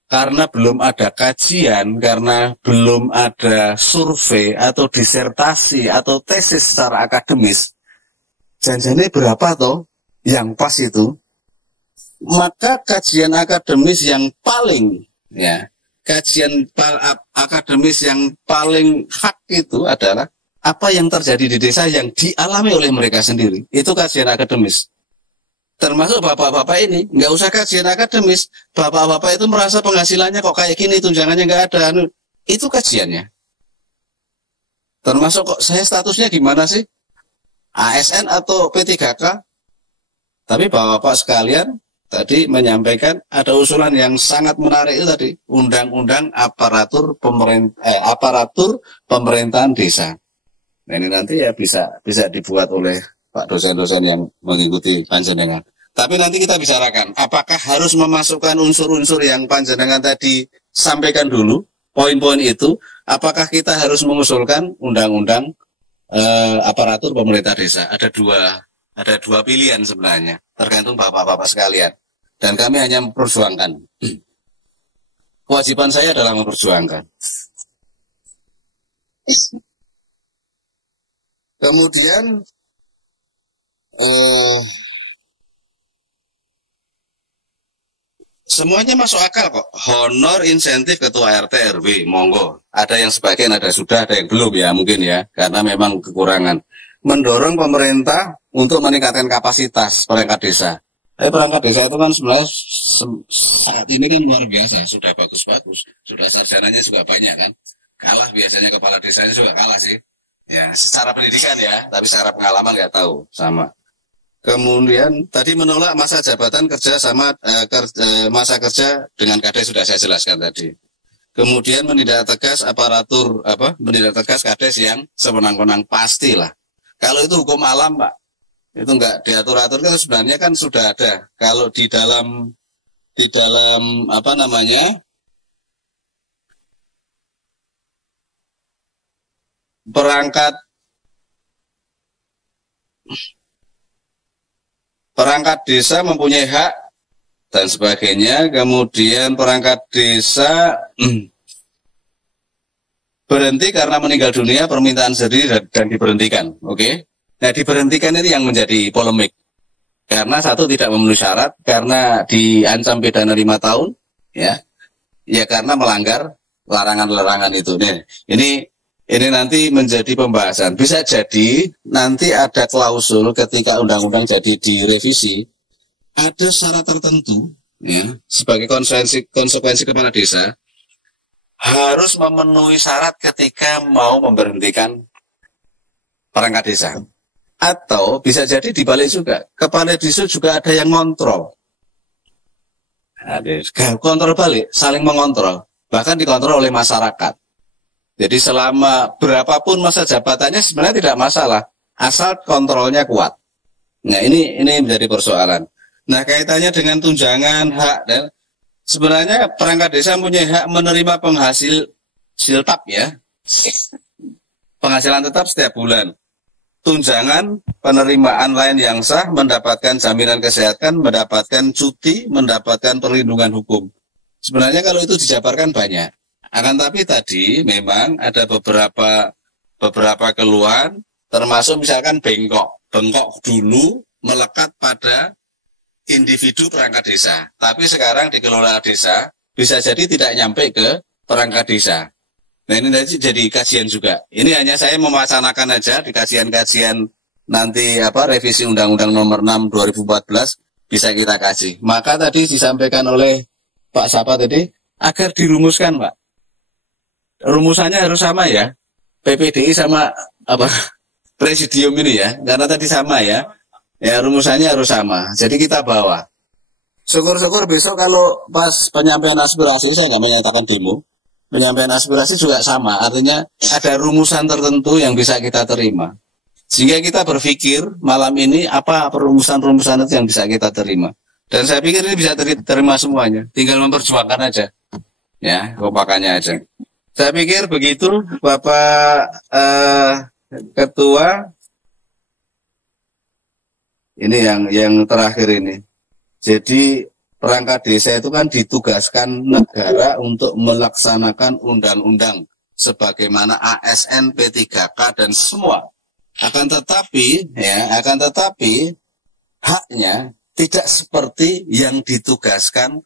karena belum ada kajian, karena belum ada survei atau disertasi atau tesis secara akademis, janjinya berapa toh yang pas itu, maka kajian akademis yang paling kajian akademis yang paling hak itu adalah apa yang terjadi di desa yang dialami oleh mereka sendiri. Itu kajian akademis. Termasuk bapak-bapak ini, nggak usah kajian akademis. Bapak-bapak itu merasa penghasilannya kok kayak gini, tunjangannya nggak ada. Itu kajiannya. Termasuk kok saya statusnya gimana sih? ASN atau P3K? Tapi bapak-bapak sekalian tadi menyampaikan ada usulan yang sangat menarik itu tadi, undang-undang aparatur pemerintahan desa. Nah ini nanti ya bisa dibuat oleh Pak dosen-dosen yang mengikuti panjenengan. Tapi nanti kita bicarakan, apakah harus memasukkan unsur-unsur yang panjenengan tadi sampaikan dulu, poin-poin itu, apakah kita harus mengusulkan undang-undang aparatur pemerintah desa? Ada dua pilihan sebenarnya, tergantung bapak-bapak sekalian. Dan kami hanya memperjuangkan. Kewajiban saya adalah memperjuangkan. Kemudian semuanya masuk akal kok. Honor insentif ketua RT RW, monggo. Ada yang sebagian sudah, ada yang belum ya mungkin ya, karena memang kekurangan. Mendorong pemerintah untuk meningkatkan kapasitas perangkat desa. Perangkat desa itu kan sebenarnya saat ini kan luar biasa, sudah bagus-bagus, sudah sarjananya juga banyak kan. Kalah biasanya kepala desanya juga kalah sih. Ya, secara pendidikan ya, tapi secara pengalaman nggak tahu sama. Kemudian tadi menolak masa jabatan kerja sama masa kerja dengan kades sudah saya jelaskan tadi. Kemudian menindak tegas menindak tegas kades yang sewenang-wenang pastilah. Kalau itu hukum alam, Pak, itu enggak diatur-atur kan sebenarnya kan sudah ada. Kalau di dalam perangkat desa mempunyai hak dan sebagainya, kemudian perangkat desa berhenti karena meninggal dunia, permintaan sendiri dan diberhentikan. Oke. Nah, diberhentikan ini yang menjadi polemik. Karena satu tidak memenuhi syarat, karena diancam pidana 5 tahun, ya karena melanggar larangan-larangan itu. Nih, ini nanti menjadi pembahasan. Bisa jadi nanti ada klausul ketika undang-undang jadi direvisi, ada syarat tertentu, ya, sebagai konsekuensi kepala desa harus memenuhi syarat ketika mau memberhentikan perangkat desa. Atau bisa jadi dibalik juga, kepala desa juga ada yang ngontrol. Kontrol balik, saling mengontrol, bahkan dikontrol oleh masyarakat. Jadi selama berapapun masa jabatannya sebenarnya tidak masalah, asal kontrolnya kuat. Nah ini menjadi persoalan. Nah kaitannya dengan tunjangan hak, dan sebenarnya perangkat desa punya hak menerima penghasil siltap ya, penghasilan tetap setiap bulan. Tunjangan, penerimaan lain yang sah, mendapatkan jaminan kesehatan, mendapatkan cuti, mendapatkan perlindungan hukum. Sebenarnya kalau itu dijabarkan banyak. Akan tapi tadi memang ada beberapa keluhan, termasuk misalkan bengkok dulu melekat pada individu perangkat desa. Tapi sekarang dikelola desa, bisa jadi tidak nyampe ke perangkat desa. Nah ini jadi kajian juga. Ini hanya saya mewacanakan aja di kajian-kajian nanti revisi Undang-Undang Nomor 6 2014 bisa kita kaji. Maka tadi disampaikan oleh Pak Sapa tadi agar dirumuskan, Pak. Rumusannya harus sama ya. PPDI sama presidium ini ya. Karena tadi sama ya. Ya, rumusannya harus sama. Jadi kita bawa. Syukur-syukur besok kalau pas penyampaian aspirasi, saya nggak menyatakan demo. Penyampaian aspirasi juga sama. Artinya ada rumusan tertentu yang bisa kita terima. Sehingga kita berpikir malam ini apa perumusan-rumusan itu yang bisa kita terima. Dan saya pikir ini bisa diterima semuanya. Tinggal memperjuangkan aja. Ya, kompakannya aja. Saya pikir begitu, Bapak Ketua. Ini yang terakhir ini. Jadi perangkat desa itu kan ditugaskan negara untuk melaksanakan undang-undang sebagaimana ASN, P3K dan semua. Akan tetapi haknya tidak seperti yang ditugaskan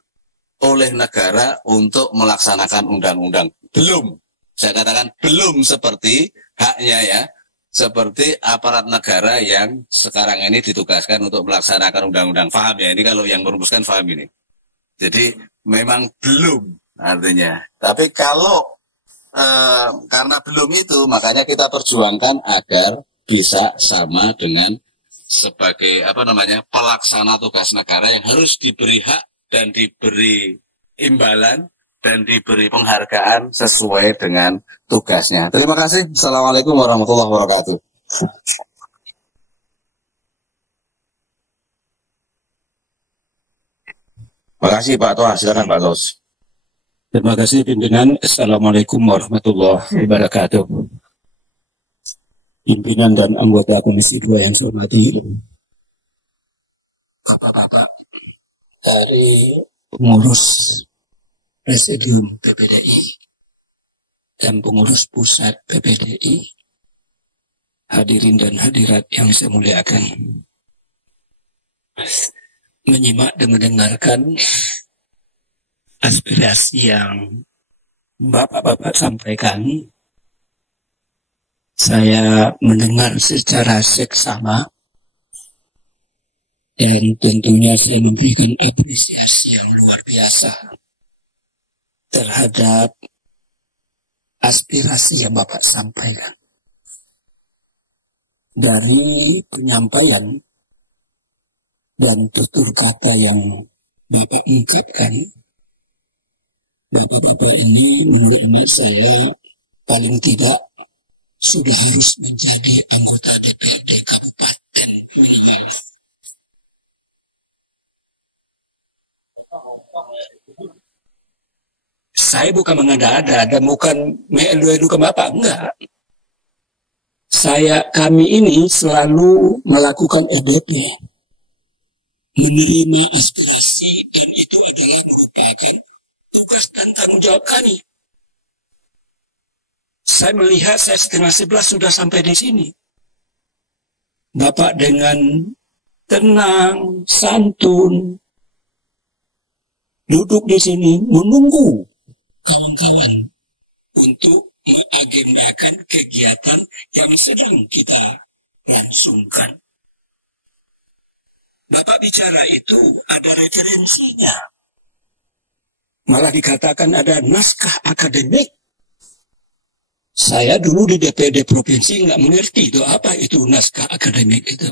oleh negara untuk melaksanakan undang-undang. Belum. Saya katakan belum seperti haknya ya. Seperti aparat negara yang sekarang ini ditugaskan untuk melaksanakan undang-undang. Paham ya? Ini kalau yang merumuskan paham ini. Jadi memang belum artinya. Tapi kalau karena belum itu, makanya kita perjuangkan agar bisa sama dengan sebagai pelaksana tugas negara yang harus diberi hak dan diberi imbalan dan diberi penghargaan sesuai dengan tugasnya. Terima kasih. Assalamualaikum warahmatullahi wabarakatuh. Terima kasih Pak Toha. Silakan Pak Tos. Terima kasih pimpinan. Assalamualaikum warahmatullahi wabarakatuh. Pimpinan dan anggota Komisi 2 yang saya hormati, Bapak-bapak dari pengurus Presidium PPDI dan pengurus pusat PPDI, hadirin dan hadirat yang saya muliakan, menyimak dan mendengarkan aspirasi yang Bapak-bapak sampaikan, saya mendengar secara seksama dan tentunya saya memberikan apresiasi yang luar biasa terhadap aspirasi yang Bapak sampaikan. Dari penyampaian dan tutur kata yang Bapak ucapkan, Bapak-bapak ini menurut hemat saya paling tidak sudah harus menjadi anggota DPRD Kabupaten minimal. Saya bukan mengada-ada dan bukan melu-elu ke Bapak, enggak. Kami ini selalu melakukan EDP, menerima aspirasi, dan itu adalah merupakan tugas dan tanggung jawab kami. Saya melihat saya 10:30 sudah sampai di sini. Bapak dengan tenang, santun, duduk di sini menunggu kawan-kawan untuk mengagendakan kegiatan yang sedang kita langsungkan. Bapak bicara itu ada referensinya. Malah dikatakan ada naskah akademik. Saya dulu di DPD Provinsi nggak mengerti itu apa itu naskah akademik itu.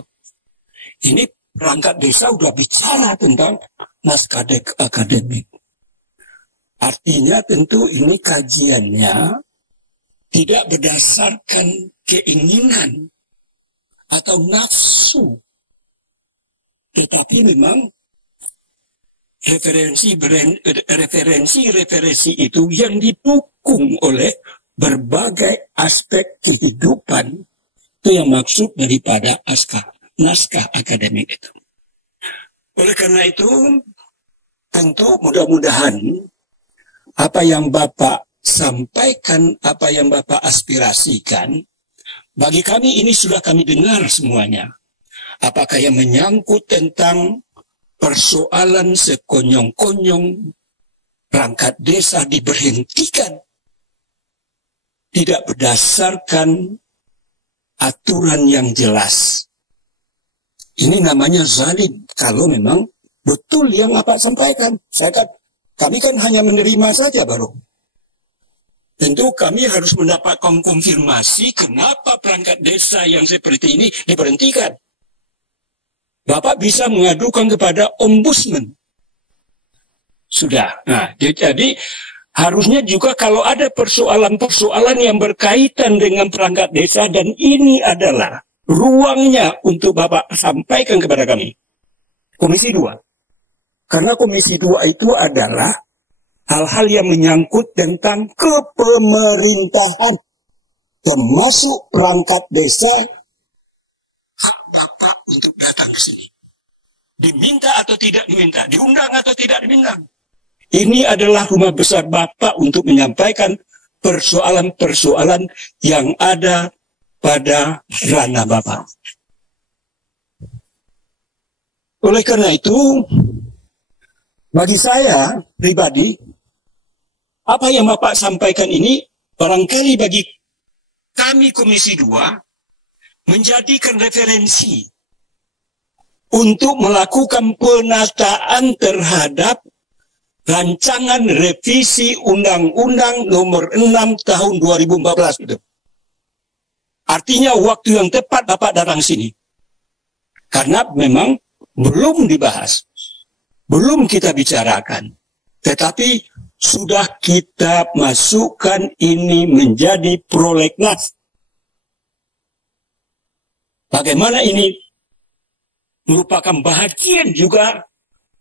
Ini perangkat desa udah bicara tentang naskah akademik. Artinya tentu ini kajiannya tidak berdasarkan keinginan atau nafsu, tetapi memang referensi itu yang didukung oleh berbagai aspek kehidupan. Itu yang maksud daripada naskah akademik itu. Oleh karena itu, tentu mudah-mudahan apa yang Bapak sampaikan, apa yang Bapak aspirasikan, bagi kami ini sudah kami dengar semuanya. Apakah yang menyangkut tentang persoalan sekonyong-konyong perangkat desa diberhentikan, tidak berdasarkan aturan yang jelas. Ini namanya zalim. Kalau memang betul yang Bapak sampaikan. Kami kan hanya menerima saja baru. Tentu kami harus mendapatkan konfirmasi kenapa perangkat desa yang seperti ini diberhentikan. Bapak bisa mengadukan kepada ombudsman. Sudah. Nah, jadi harusnya juga kalau ada persoalan-persoalan yang berkaitan dengan perangkat desa, dan ini adalah ruangnya untuk Bapak sampaikan kepada kami. Komisi 2. Karena Komisi 2 itu adalah hal-hal yang menyangkut tentang kepemerintahan, termasuk perangkat desa. Hak Bapak untuk datang ke sini. Diminta atau tidak diminta, diundang atau tidak diundang. Ini adalah rumah besar Bapak untuk menyampaikan persoalan-persoalan yang ada pada ranah Bapak. Oleh karena itu, bagi saya pribadi, apa yang Bapak sampaikan ini barangkali bagi kami Komisi 2 menjadikan referensi untuk melakukan penataan terhadap rancangan revisi Undang-Undang Nomor 6 Tahun 2014 itu. Artinya waktu yang tepat Bapak datang sini. Karena memang belum dibahas, belum kita bicarakan. Tetapi sudah kita masukkan ini menjadi prolegnas. Bagaimana ini merupakan bahagian juga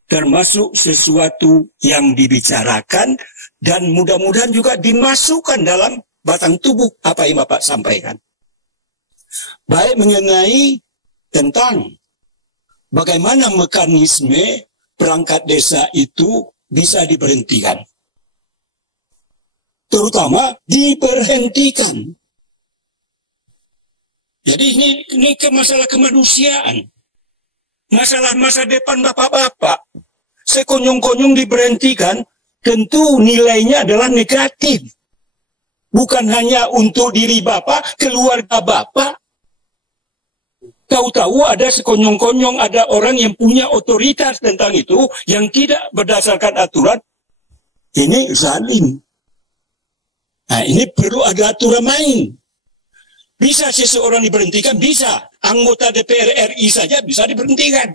termasuk sesuatu yang dibicarakan dan mudah-mudahan juga dimasukkan dalam batang tubuh apa yang Bapak sampaikan. Baik mengenai tentang bagaimana mekanisme perangkat desa itu bisa diberhentikan. Terutama diberhentikan. Jadi ini masalah kemanusiaan. Masalah masa depan bapak-bapak. Sekonyong-konyong diberhentikan, tentu nilainya adalah negatif. Bukan hanya untuk diri bapak, keluarga bapak. Tahu-tahu ada sekonyong-konyong, ada orang yang punya otoritas tentang itu, yang tidak berdasarkan aturan. Ini zalim. Nah, ini perlu ada aturan main. Bisa seseorang diberhentikan? Bisa. Anggota DPR RI saja bisa diberhentikan.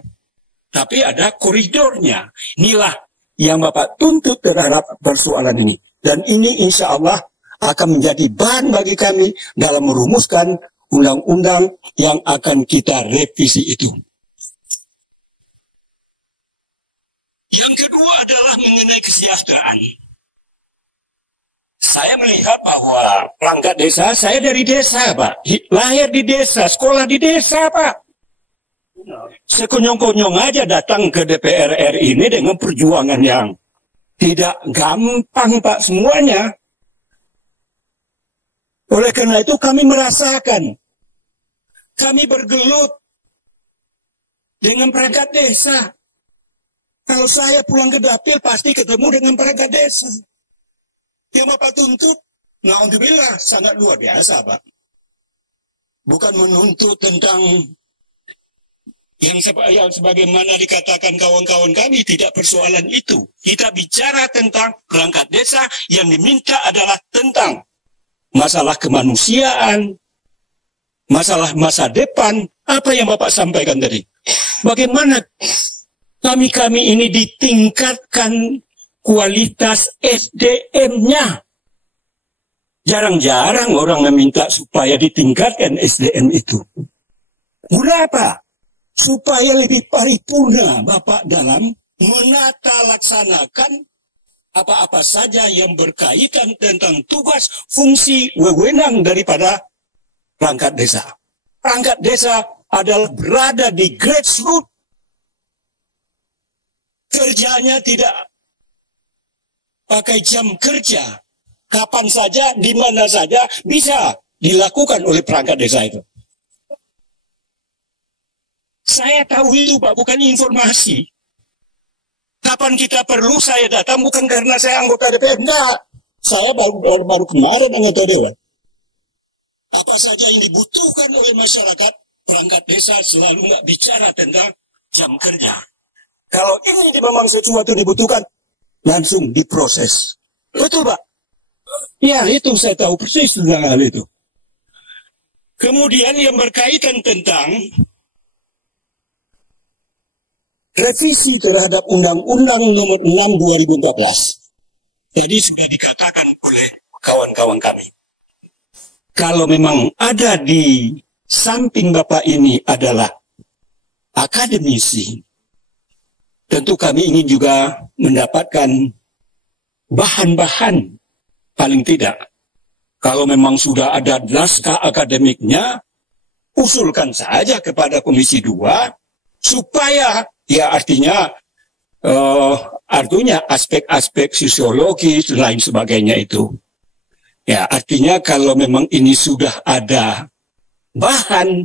Tapi ada koridornya. Inilah yang Bapak tuntut terhadap persoalan ini. Dan ini insya Allah akan menjadi bahan bagi kami dalam merumuskan undang-undang yang akan kita revisi itu. Yang kedua adalah mengenai kesejahteraan. Saya melihat bahwa perangkat desa, saya dari desa, Pak. Lahir di desa, sekolah di desa, Pak. Sekonyong-konyong aja datang ke DPR RI ini dengan perjuangan yang tidak gampang, Pak, semuanya. Oleh karena itu kami merasakan, kami bergelut dengan perangkat desa. Kalau saya pulang ke dapil, pasti ketemu dengan perangkat desa. Yang Bapak tuntut, alhamdulillah, sangat luar biasa, Pak. Bukan menuntut tentang yang sebagaimana dikatakan kawan-kawan kami, tidak persoalan itu. Kita bicara tentang perangkat desa, yang diminta adalah tentang masalah kemanusiaan, masalah masa depan. Apa yang Bapak sampaikan tadi? Bagaimana kami ini ditingkatkan kualitas SDM-nya. Jarang-jarang orang meminta supaya ditingkatkan SDM itu. Guna apa? Supaya lebih paripurna Bapak dalam menata laksanakan apa-apa saja yang berkaitan tentang tugas, fungsi, wewenang daripada perangkat desa. Perangkat desa adalah berada di grassroots. Kerjanya tidak pakai jam kerja. Kapan saja, di mana saja bisa dilakukan oleh perangkat desa itu. Saya tahu itu, Pak, bukan informasi. Kapan kita perlu saya datang, bukan karena saya anggota DPR. Enggak. Saya baru kemarin anggota Dewan. Apa saja yang dibutuhkan oleh masyarakat, perangkat desa selalu nggak bicara tentang jam kerja. Kalau ini memang sesuatu dibutuhkan, langsung diproses. Betul, Pak? Ya, itu saya tahu persis tentang hal itu. Kemudian yang berkaitan tentang revisi terhadap Undang-Undang Nomor 6 2014. Jadi sudah dikatakan oleh kawan-kawan kami. Kalau memang ada di samping Bapak ini adalah akademisi, tentu kami ingin juga mendapatkan bahan-bahan paling tidak. Kalau memang sudah ada naskah akademiknya, usulkan saja kepada Komisi 2 supaya ya artinya aspek-aspek sosiologis dan lain sebagainya itu. Ya, artinya kalau memang ini sudah ada bahan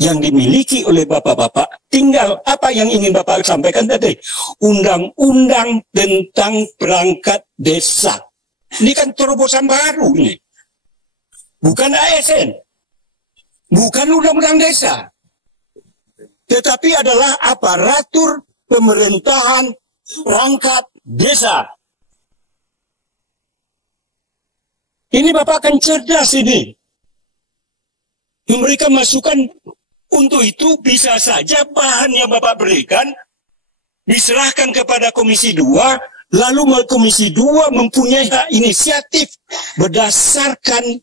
yang dimiliki oleh bapak-bapak, tinggal apa yang ingin Bapak sampaikan tadi. Undang-undang tentang perangkat desa. Ini kan terobosan baru ini. Bukan ASN. Bukan undang-undang desa. Tetapi adalah aparatur pemerintahan perangkat desa. Ini Bapak akan cerdas ini. Memberikan masukan untuk itu bisa saja bahan yang Bapak berikan diserahkan kepada Komisi 2, lalu Komisi 2 mempunyai hak inisiatif berdasarkan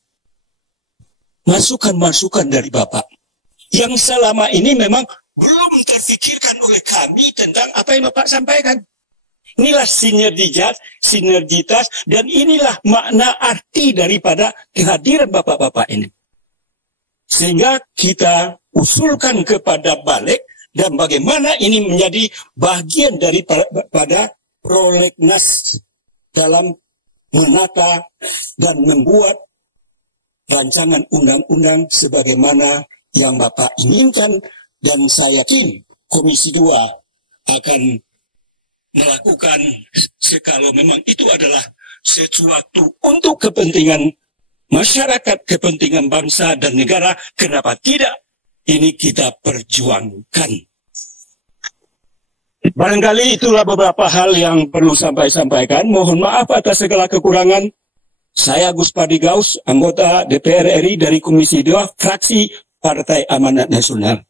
masukan-masukan dari Bapak. Yang selama ini memang belum terfikirkan oleh kami tentang apa yang Bapak sampaikan. Inilah sinergitas, dan inilah makna arti daripada kehadiran Bapak-Bapak ini. Sehingga kita usulkan kepada Balik, dan bagaimana ini menjadi bagian daripada prolegnas dalam menata dan membuat rancangan undang-undang sebagaimana yang Bapak inginkan, dan saya yakin Komisi 2 akan melakukan sekalau memang itu adalah sesuatu untuk kepentingan masyarakat, kepentingan bangsa dan negara. Kenapa tidak? Ini kita perjuangkan. Barangkali itulah beberapa hal yang perlu sampaikan. Mohon maaf atas segala kekurangan. Saya Gus Padi Gaus, anggota DPR RI dari Komisi 2, fraksi Partai Amanat Nasional.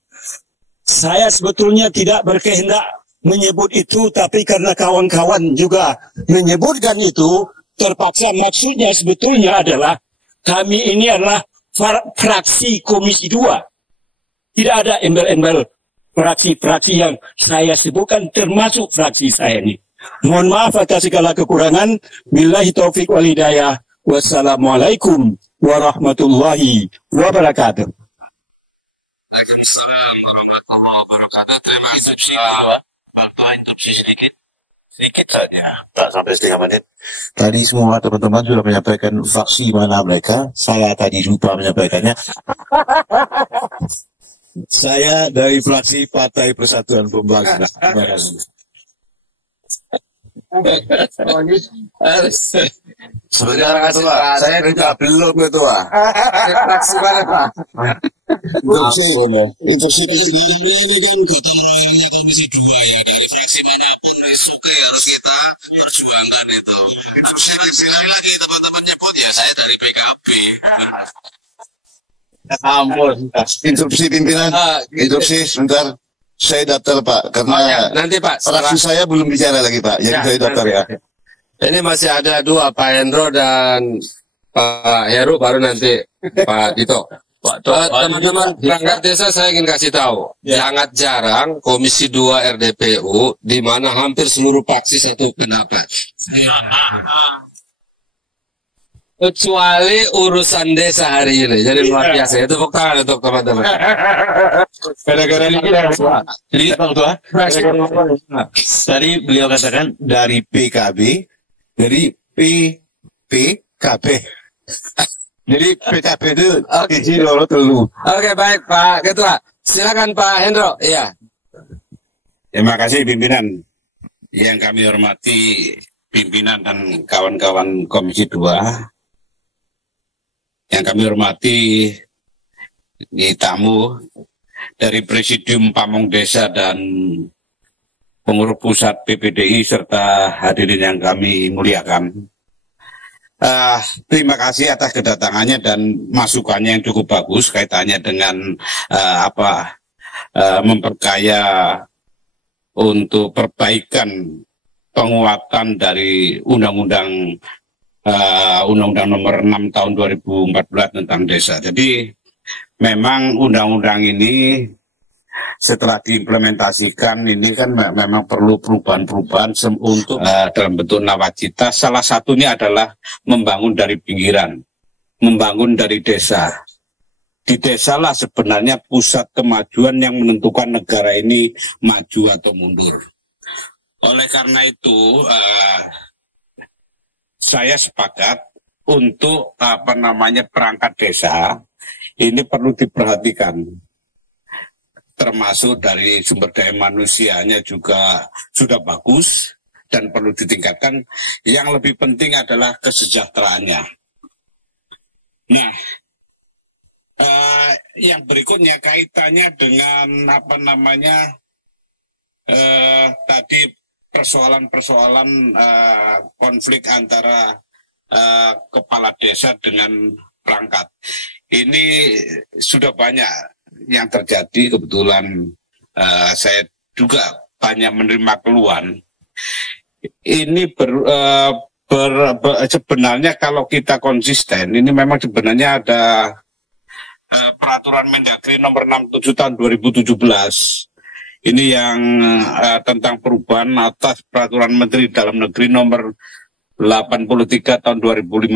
Saya sebetulnya tidak berkehendak menyebut itu, tapi karena kawan-kawan juga menyebutkan itu, terpaksa. Maksudnya sebetulnya adalah kami ini adalah fraksi Komisi 2. Tidak ada embel-embel fraksi-fraksi yang saya sebutkan, termasuk fraksi saya ini. Mohon maaf atas segala kekurangan. Billahi taufik wal hidayah. Wassalamualaikum warahmatullahi wabarakatuh. Waalaikumsalam warahmatullahi wabarakatuh. Terima kasih. Interupsi sedikit saja, tak sampai 3 menit. Tadi semua teman-teman sudah menyampaikan fraksi mana mereka. Saya tadi lupa menyampaikannya. Saya dari fraksi Partai Persatuan Pembangunan. Terima kasih. Sebenarnya ketua, saya juga belum ketua. Fraksi mana Pak? Interupsi ini kan ketua Komisi 2 ya, dari fraksi manapun suka harus kita perjuangkan itu. Sekali lagi teman-teman nyebut ya, saya dari PKB. Ampun. Instruksi pimpinan. Instruksi sebentar. Saya daftar Pak, karena nanti Pak, fraksi saya belum bicara lagi Pak. Jadi saya daftar ya. Ini masih ada 2, Pak Hendro dan Pak Heru, baru nanti Pak Dito. Teman-teman perangkat desa, saya ingin kasih tahu, sangat jarang Komisi 2 RDPU di mana hampir seluruh fraksi satu pendapat. Kecuali urusan desa hari ini, jadi luar biasa. Itu tepuk tangan untuk teman-teman. Gara-gara ini jadi Pak Ketua, tadi beliau katakan dari PKB, dari PKB. Jadi PKB itu Kiji Loro Telu. Oke, baik Pak Ketua. Silakan Pak Hendro. Iya. Terima kasih pimpinan. Yang kami hormati pimpinan dan kawan-kawan Komisi 2. Yang kami hormati di tamu dari Presidium Pamong Desa dan pengurus pusat PPDI serta hadirin yang kami muliakan. Terima kasih atas kedatangannya dan masukannya yang cukup bagus kaitannya dengan memperkaya untuk perbaikan penguatan dari Undang-Undang Nomor 6 tahun 2014 tentang desa. Jadi memang undang-undang ini setelah diimplementasikan ini kan memang perlu perubahan-perubahan untuk dalam bentuk nawacita. Salah satunya adalah membangun dari pinggiran, membangun dari desa. Di desalah sebenarnya pusat kemajuan yang menentukan negara ini maju atau mundur. Oleh karena itu, saya sepakat untuk perangkat desa ini perlu diperhatikan. Termasuk dari sumber daya manusianya juga sudah bagus dan perlu ditingkatkan. Yang lebih penting adalah kesejahteraannya. Nah, yang berikutnya kaitannya dengan tadi persoalan-persoalan konflik antara kepala desa dengan perangkat. Ini sudah banyak yang terjadi. Kebetulan saya juga banyak menerima keluhan. Ini sebenarnya kalau kita konsisten, ini memang sebenarnya ada peraturan Mendagri nomor 67 tahun 2017. Ini yang tentang perubahan atas peraturan Menteri Dalam Negeri nomor 83 tahun 2015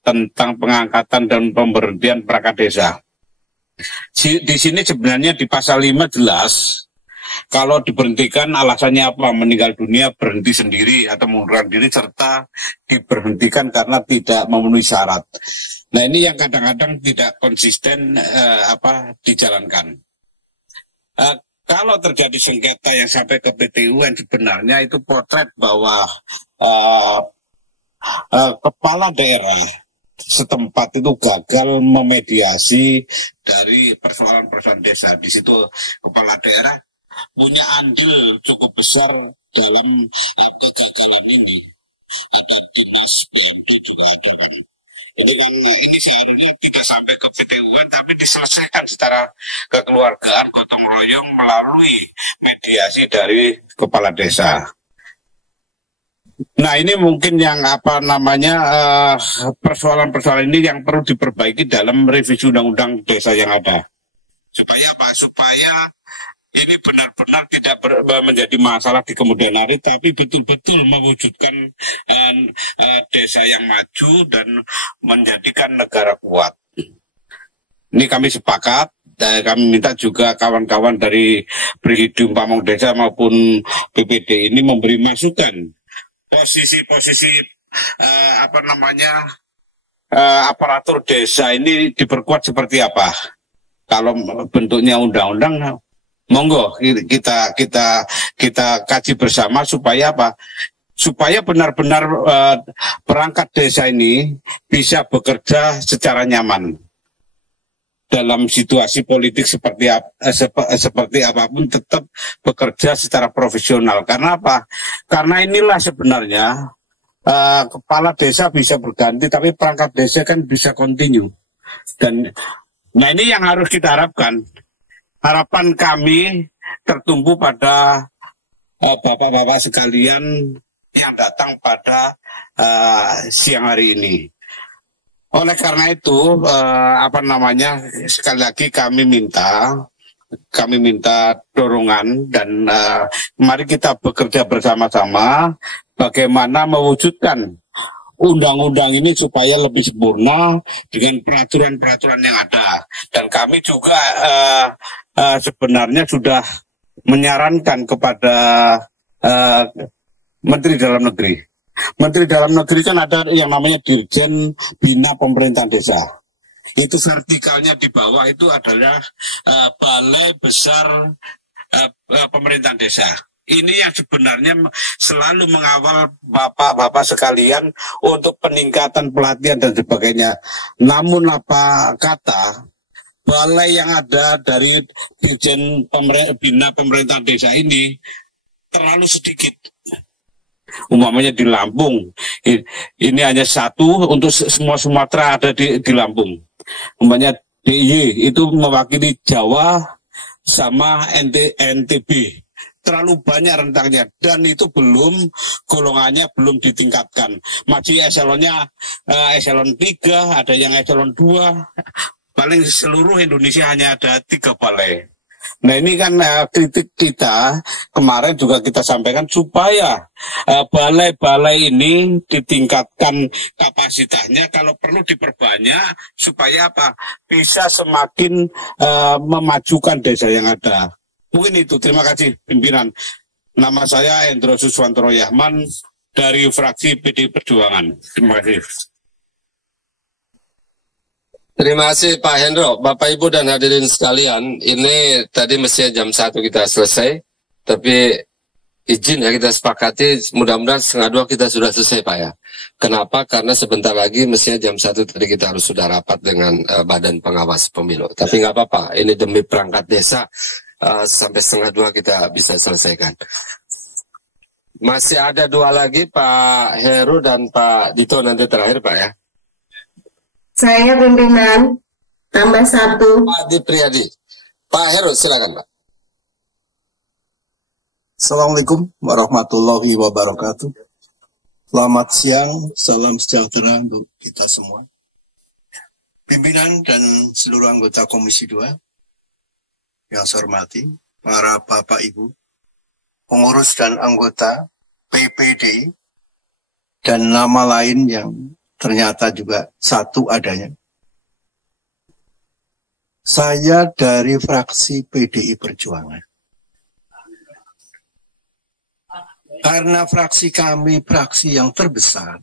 tentang pengangkatan dan pemberhentian perangkat desa. Di sini sebenarnya di pasal 5 jelas kalau diberhentikan alasannya apa, meninggal dunia, berhenti sendiri atau mengundurkan diri, serta diberhentikan karena tidak memenuhi syarat. Nah, ini yang kadang-kadang tidak konsisten dijalankan. Kalau terjadi sengketa yang sampai ke PT UN, sebenarnya itu potret bahwa kepala daerah setempat itu gagal memediasi dari persoalan-persoalan desa. Di situ kepala daerah punya andil cukup besar dalam kegagalan ini. Ada dinas BMD juga ada kan. Ini seharusnya tidak sampai ke PT UN, tapi diselesaikan secara kekeluargaan, gotong royong melalui mediasi dari kepala desa. Nah, ini mungkin yang persoalan-persoalan ini yang perlu diperbaiki dalam revisi undang-undang desa yang ada. Supaya apa? Supaya ini benar-benar tidak menjadi masalah di kemudian hari, tapi betul-betul mewujudkan desa yang maju dan menjadikan negara kuat. Ini kami sepakat, dan kami minta juga kawan-kawan dari Presidium Pamong Desa maupun BPD ini memberi masukan posisi-posisi aparatur desa ini diperkuat seperti apa. Kalau bentuknya undang-undang, monggo kita kaji bersama supaya apa? Supaya benar-benar perangkat desa ini bisa bekerja secara nyaman dalam situasi politik seperti apapun, tetap bekerja secara profesional. Karena apa? Karena inilah sebenarnya kepala desa bisa berganti, tapi perangkat desa kan bisa kontinu. Dan nah, ini yang harus kita harapkan. Harapan kami tertumpu pada bapak-bapak sekalian yang datang pada siang hari ini. Oleh karena itu, sekali lagi kami minta dorongan dan mari kita bekerja bersama-sama bagaimana mewujudkan undang-undang ini supaya lebih sempurna dengan peraturan-peraturan yang ada. Dan kami juga sebenarnya sudah menyarankan kepada Menteri Dalam Negeri. Menteri Dalam Negeri kan ada yang namanya Dirjen Bina Pemerintahan Desa. Itu vertikalnya di bawah itu adalah Balai Besar Pemerintahan Desa. Ini yang sebenarnya selalu mengawal bapak-bapak sekalian untuk peningkatan pelatihan dan sebagainya. Namun apa kata, balai yang ada dari Dirjen Bina Pemerintahan Desa ini terlalu sedikit. Umpamanya di Lampung, ini hanya satu untuk semua Sumatera ada di Lampung. Umpamanya DIY itu mewakili Jawa sama NTB. terlalu banyak rentangnya, dan itu golongannya belum ditingkatkan. Masih eselonnya eselon 3, ada yang eselon 2, paling seluruh Indonesia hanya ada 3 balai. Nah ini kan kritik kita kemarin juga kita sampaikan supaya balai-balai ini ditingkatkan kapasitasnya, kalau perlu diperbanyak supaya apa, bisa semakin memajukan desa yang ada. Mungkin itu. Terima kasih pimpinan. Nama saya Hendro Suswantoro Yahman dari fraksi PDI Perjuangan. Terima kasih. Terima kasih Pak Hendro. Bapak Ibu dan hadirin sekalian, ini tadi mestinya jam 1 kita selesai, tapi izin ya kita sepakati, mudah-mudahan 1:30 kita sudah selesai Pak ya. Kenapa? Karena sebentar lagi mestinya jam 1 tadi kita harus sudah rapat dengan Badan Pengawas Pemilu. Tapi nggak apa-apa, ini demi perangkat desa, sampai 1:30 kita bisa selesaikan. Masih ada 2 lagi, Pak Heru dan Pak Dito nanti terakhir Pak ya. Saya pimpinan, tambah 1. Pak Dipriyadi. Pak Heru, silakan Pak. Assalamualaikum warahmatullahi wabarakatuh. Selamat siang, salam sejahtera untuk kita semua. Pimpinan dan seluruh anggota Komisi 2, yang saya hormati, para Bapak Ibu, pengurus dan anggota PPDI, dan nama lain yang ternyata juga satu adanya. Saya dari fraksi PDI Perjuangan. Karena fraksi kami fraksi yang terbesar,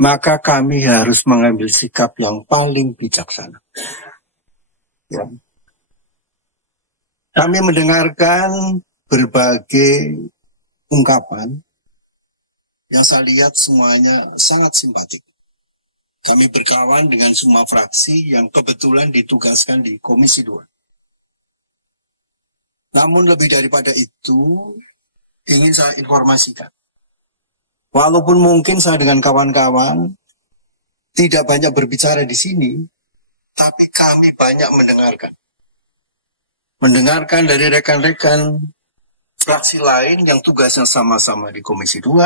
maka kami harus mengambil sikap yang paling bijaksana. Ya. Kami mendengarkan berbagai ungkapan yang saya lihat semuanya sangat simpatik. Kami berkawan dengan semua fraksi yang kebetulan ditugaskan di Komisi 2. Namun lebih daripada itu, ingin saya informasikan. Walaupun mungkin saya dengan kawan-kawan tidak banyak berbicara di sini, tapi kami banyak mendengarkan. Mendengarkan dari rekan-rekan fraksi lain yang tugasnya sama-sama di Komisi 2,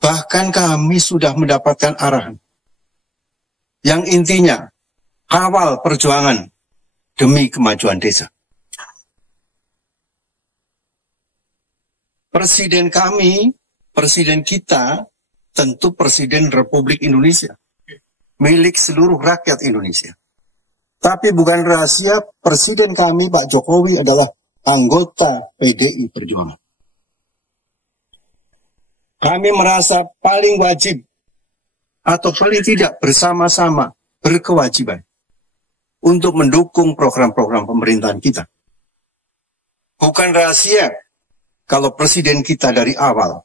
bahkan kami sudah mendapatkan arahan yang intinya kawal perjuangan demi kemajuan desa. Presiden kami, presiden kita, tentu Presiden Republik Indonesia, milik seluruh rakyat Indonesia. Tapi bukan rahasia, Presiden kami Pak Jokowi adalah anggota PDI Perjuangan. Kami merasa paling wajib atau paling tidak bersama-sama berkewajiban untuk mendukung program-program pemerintahan kita. Bukan rahasia kalau presiden kita dari awal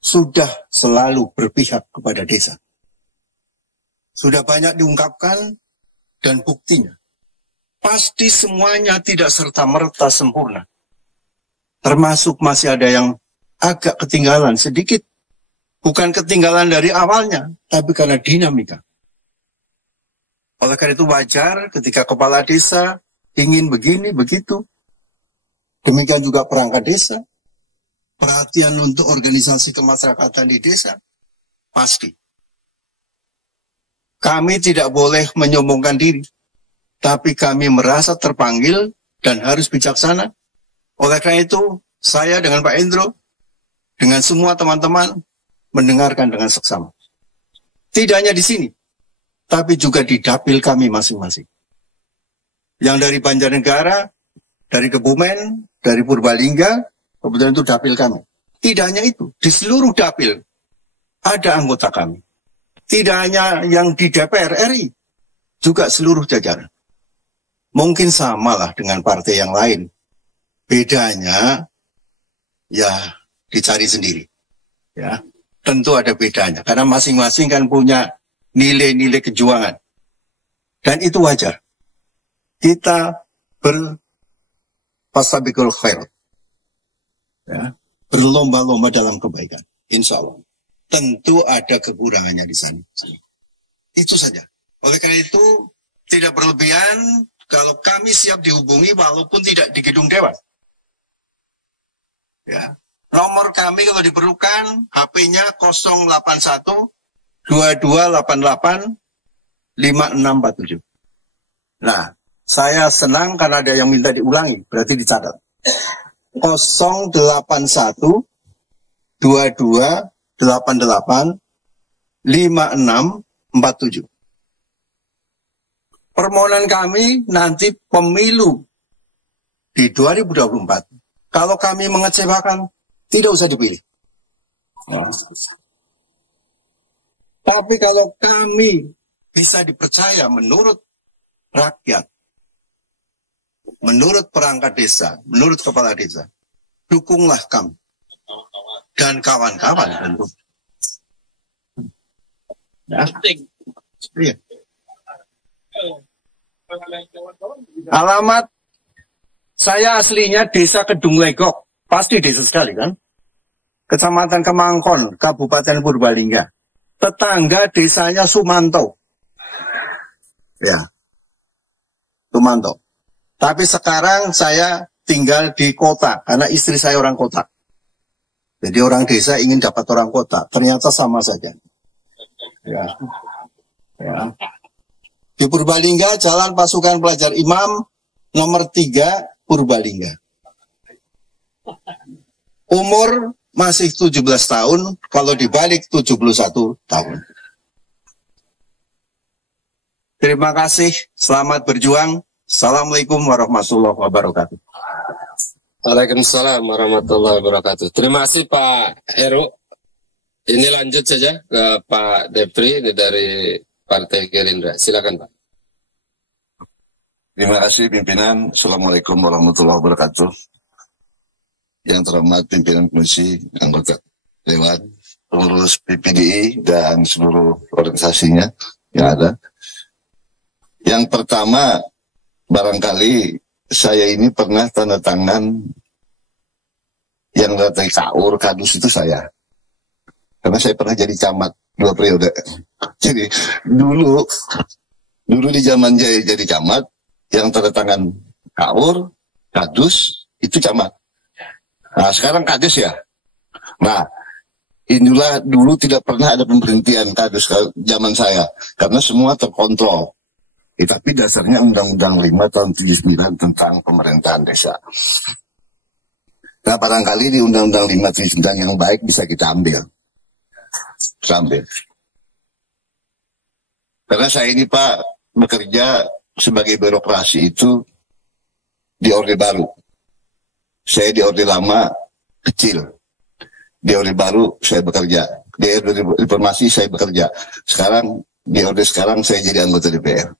sudah selalu berpihak kepada desa. Sudah banyak diungkapkan dan buktinya. Pasti semuanya tidak serta-merta sempurna. Termasuk masih ada yang agak ketinggalan sedikit. Bukan ketinggalan dari awalnya, tapi karena dinamika. Oleh karena itu wajar ketika kepala desa ingin begini, begitu. Demikian juga perangkat desa. Perhatian untuk organisasi kemasyarakatan di desa. Pasti. Kami tidak boleh menyombongkan diri. Tapi kami merasa terpanggil dan harus bijaksana. Oleh karena itu, saya dengan Pak Hendro, dengan semua teman-teman, mendengarkan dengan seksama. Tidak hanya di sini, tapi juga di dapil kami masing-masing. Yang dari Banjarnegara, dari Kebumen, dari Purbalingga, kebetulan itu dapil kami. Tidak hanya itu, di seluruh dapil ada anggota kami. Tidak hanya yang di DPR RI, juga seluruh jajaran. Mungkin samalah dengan partai yang lain. Bedanya, ya dicari sendiri. Ya. Tentu ada bedanya, karena masing-masing kan punya nilai-nilai kejuangan. Dan itu wajar. Kita berfastabiqul khair. Ya, berlomba-lomba dalam kebaikan. Insya Allah. Tentu ada kekurangannya di sana. Itu saja. Oleh karena itu, tidak berlebihan kalau kami siap dihubungi walaupun tidak di gedung Dewan. Ya. Nomor kami kalau diperlukan, HP-nya 081 2288 5647. Nah, saya senang karena ada yang minta diulangi, berarti dicatat. 081 2288 5647. Permohonan kami nanti pemilu di 2024. Kalau kami mengecewakan, tidak usah dipilih. Tapi kalau kami bisa dipercaya menurut rakyat, menurut perangkat desa, menurut kepala desa, dukunglah kami. Dan kawan-kawan tentu. Ya. Iya. Alamat saya aslinya Desa Kedung Legok, pasti desa sekali kan? Kecamatan Kemangkon, Kabupaten Purbalingga. Tetangga desanya Sumanto. Ya, Sumanto. Tapi sekarang saya tinggal di kota, karena istri saya orang kota. Jadi orang desa ingin dapat orang kota, ternyata sama saja. Ya. Ya. Di Purbalingga, Jalan Pasukan Pelajar Imam, nomor 3, Purbalingga. Umur masih 17 tahun, kalau dibalik 71 tahun. Terima kasih, selamat berjuang. Assalamualaikum warahmatullahi wabarakatuh. Waalaikumsalam warahmatullahi wabarakatuh. Terima kasih Pak Heru. Ini lanjut saja ke Pak Depri, ini dari Partai Gerindra. Silakan Pak. Terima kasih pimpinan. Assalamualaikum warahmatullahi wabarakatuh. Yang terhormat pimpinan komisi, anggota Dewan, pengurus PPDI dan seluruh organisasinya yang ada. Yang pertama, barangkali saya ini pernah tanda tangan yang dari KUR, Kadus itu saya. Karena saya pernah jadi camat 2 periode. Jadi dulu di zaman Jaya jadi camat, yang tanda tangan KUR, Kadus, itu camat. Nah sekarang Kadus ya. Nah inilah dulu tidak pernah ada pemberhentian Kadus zaman saya. Karena semua terkontrol. Tapi dasarnya Undang-Undang 5 tahun 79 tentang pemerintahan desa. Nah barangkali di Undang-Undang 5 79 yang baik bisa kita ambil. Sambil. Karena saya ini Pak bekerja sebagai birokrasi itu di Orde Baru. Saya di Orde Lama kecil. Di Orde Baru saya bekerja. Di Orde Reformasi saya bekerja. Sekarang di Orde sekarang saya jadi anggota DPR.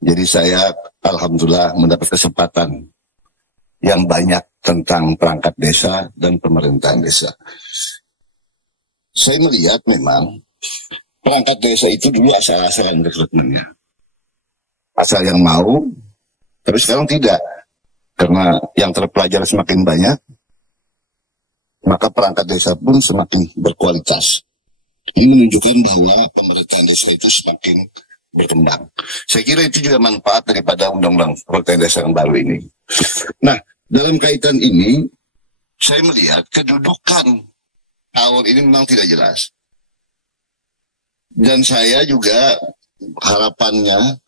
Jadi saya alhamdulillah mendapat kesempatan yang banyak tentang perangkat desa dan pemerintahan desa. Saya melihat memang perangkat desa itu dulu asal-asalan rekrutmennya. Asal yang mau, tapi sekarang tidak. Karena yang terpelajar semakin banyak, maka perangkat desa pun semakin berkualitas. Ini menunjukkan bahwa pemerintahan desa itu semakin berkembang. Saya kira itu juga manfaat daripada undang-undang pemerintahan desa yang baru ini. Nah, dalam kaitan ini, saya melihat kedudukan KUR ini memang tidak jelas. Dan saya juga harapannya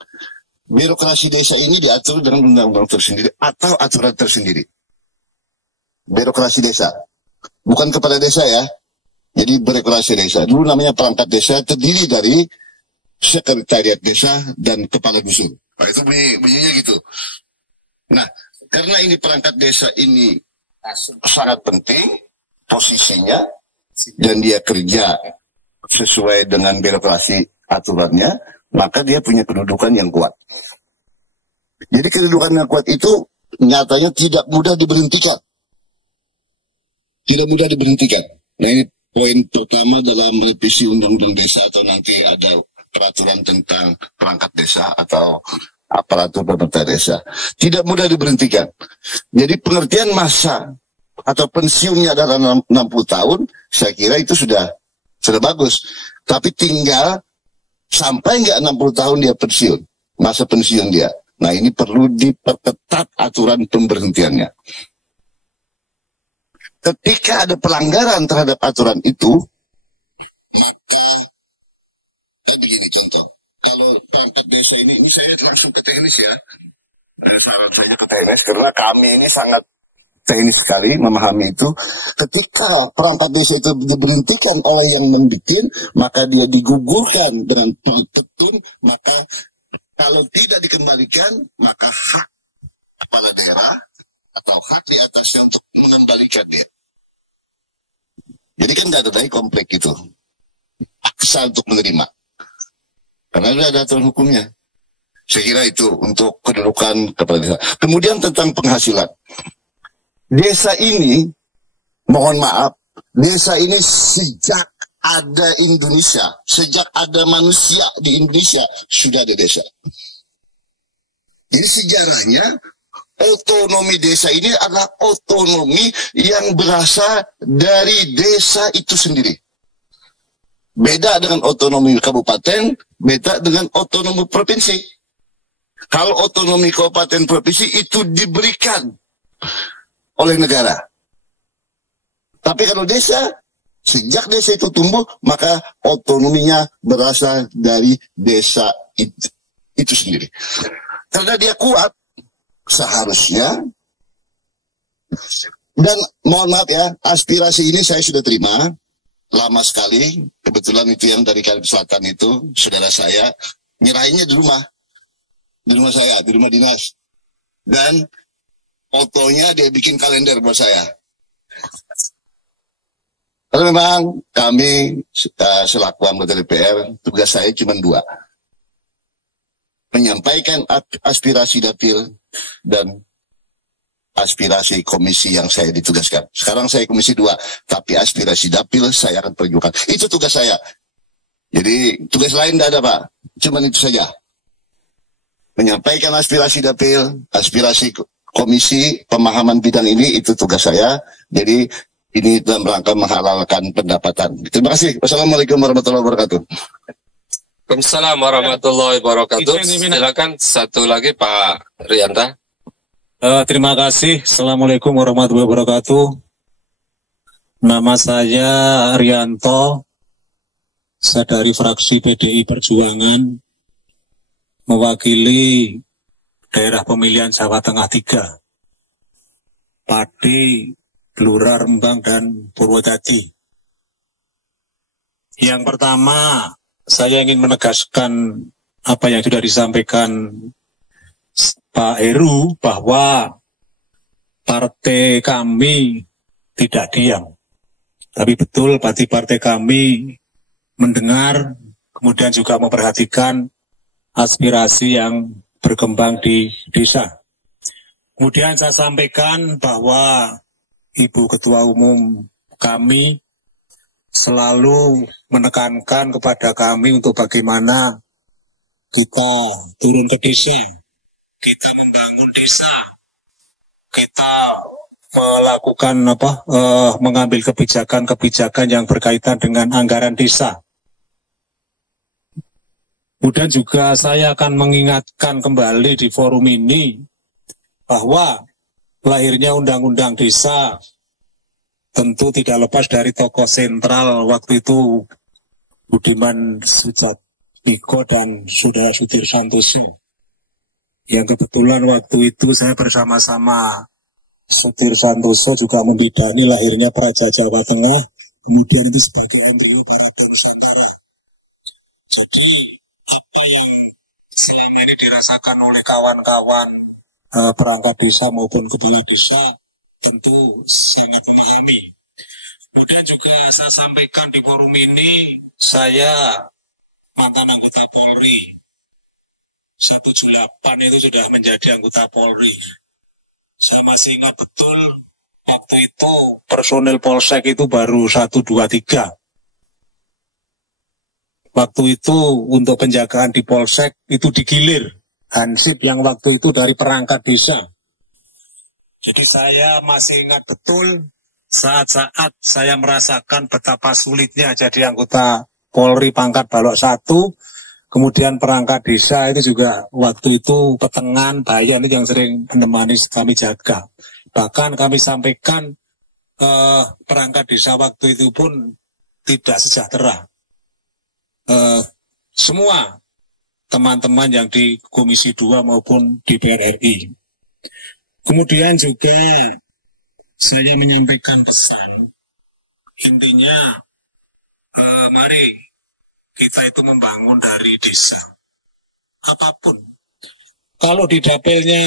birokrasi desa ini diatur dengan undang-undang tersendiri atau aturan tersendiri. Birokrasi desa, bukan kepala desa ya. Jadi birokrasi desa. Dulu namanya perangkat desa, terdiri dari sekretariat desa dan kepala dusun. Nah, itu bunyinya gitu. Nah, karena ini perangkat desa ini sangat penting posisinya dan dia kerja sesuai dengan birokrasi aturannya, maka dia punya kedudukan yang kuat. Jadi kedudukan yang kuat itu nyatanya tidak mudah diberhentikan. Tidak mudah diberhentikan. Nah ini poin pertama dalam revisi undang-undang desa atau nanti ada peraturan tentang perangkat desa atau aparatur pemerintah desa. Tidak mudah diberhentikan. Jadi pengertian masa atau pensiunnya adalah 60 tahun, saya kira itu sudah bagus. Tapi tinggal sampai nggak 60 tahun dia pensiun, masa pensiun dia. Nah ini perlu diperketat aturan pemberhentiannya. ketika ada pelanggaran terhadap aturan itu, maka begini contoh. Kalau perangkat desa ini saya langsung ke teknis ya. Saran saya ke teknis karena kami ini sangat teknis sekali memahami itu. Ketika perangkat desa itu diberhentikan oleh yang membuat, maka dia digugurkan dengan petun, maka kalau tidak dikembalikan, maka hak kepala daerah atau hak di atasnya untuk mengembalikannya. Jadi kan nggak ada lagi komplek itu, paksa untuk menerima, karena sudah ada aturan hukumnya. Saya kira itu untuk kedudukan kepala desa. Kemudian tentang penghasilan. Desa ini, mohon maaf, desa ini sejak ada Indonesia, sejak ada manusia di Indonesia, sudah ada desa. Jadi sejarahnya, otonomi desa ini adalah otonomi yang berasal dari desa itu sendiri. Beda dengan otonomi kabupaten, beda dengan otonomi provinsi. Kalau otonomi kabupaten provinsi itu diberikan oleh negara. Tapi kalau desa, sejak desa itu tumbuh, maka otonominya berasal dari desa itu sendiri. Karena dia kuat, seharusnya, dan mohon maaf ya, aspirasi ini saya sudah terima, lama sekali, kebetulan itu yang dari Kalimantan Selatan itu, saudara saya, nyerahinnya di rumah saya, di rumah dinas. Dan fotonya dia bikin kalender buat saya. Kalau memang kami selaku anggota DPR, tugas saya cuma 2. Menyampaikan aspirasi dapil dan aspirasi komisi yang saya ditugaskan. Sekarang saya komisi 2, tapi aspirasi dapil saya akan perjuangkan. Itu tugas saya. Jadi tugas lain tidak ada, Pak. Cuma itu saja. Menyampaikan aspirasi dapil, aspirasi komisi, pemahaman bidang ini, itu tugas saya. Jadi ini dalam rangka menghalalkan pendapatan. Terima kasih. Wassalamualaikum warahmatullahi wabarakatuh. Waalaikumsalam warahmatullahi wabarakatuh. Silakan satu lagi Pak Rianta. Terima kasih. Assalamualaikum warahmatullahi wabarakatuh. Nama saya Rianto. Saya dari fraksi PDI Perjuangan, mewakili daerah pemilihan Jawa Tengah 3, Pati, Blora, Rembang, dan Purwodadi. Yang pertama, saya ingin menegaskan apa yang sudah disampaikan Pak Heru, bahwa partai kami tidak diam. Tapi betul, partai kami mendengar, kemudian juga memperhatikan aspirasi yang berkembang di desa. Kemudian saya sampaikan bahwa Ibu Ketua Umum kami selalu menekankan kepada kami untuk bagaimana kita turun ke desa, kita membangun desa, kita melakukan mengambil kebijakan-kebijakan yang berkaitan dengan anggaran desa. Kemudian juga saya akan mengingatkan kembali di forum ini bahwa lahirnya Undang-Undang Desa tentu tidak lepas dari tokoh sentral waktu itu Budiman Sujatmiko dan Saudara Sudir Santoso. Yang kebetulan waktu itu saya bersama-sama Sudir Santoso juga membidani lahirnya Praja Jawa Tengah, kemudian itu sebagai embrio para Nusantara. Jadi apa yang selama ini dirasakan oleh kawan-kawan perangkat desa maupun kepala desa tentu sangat memahami. Kemudian juga saya sampaikan di forum ini, saya mantan anggota Polri. 178 itu sudah menjadi anggota Polri. Saya masih ingat betul, waktu itu personil Polsek itu baru 1, 2, 3. Waktu itu untuk penjagaan di Polsek itu digilir. Hansip yang waktu itu dari perangkat desa. Jadi saya masih ingat betul saat-saat saya merasakan betapa sulitnya jadi anggota Polri pangkat Balok 1, kemudian perangkat desa itu juga waktu itu Petengan, Bayan itu yang sering menemani kami jaga. Bahkan kami sampaikan perangkat desa waktu itu pun tidak sejahtera. Semua teman-teman yang di Komisi 2 maupun di DPR RI. Kemudian juga saya menyampaikan pesan, intinya mari kita itu membangun dari desa. Apapun. Kalau di dapilnya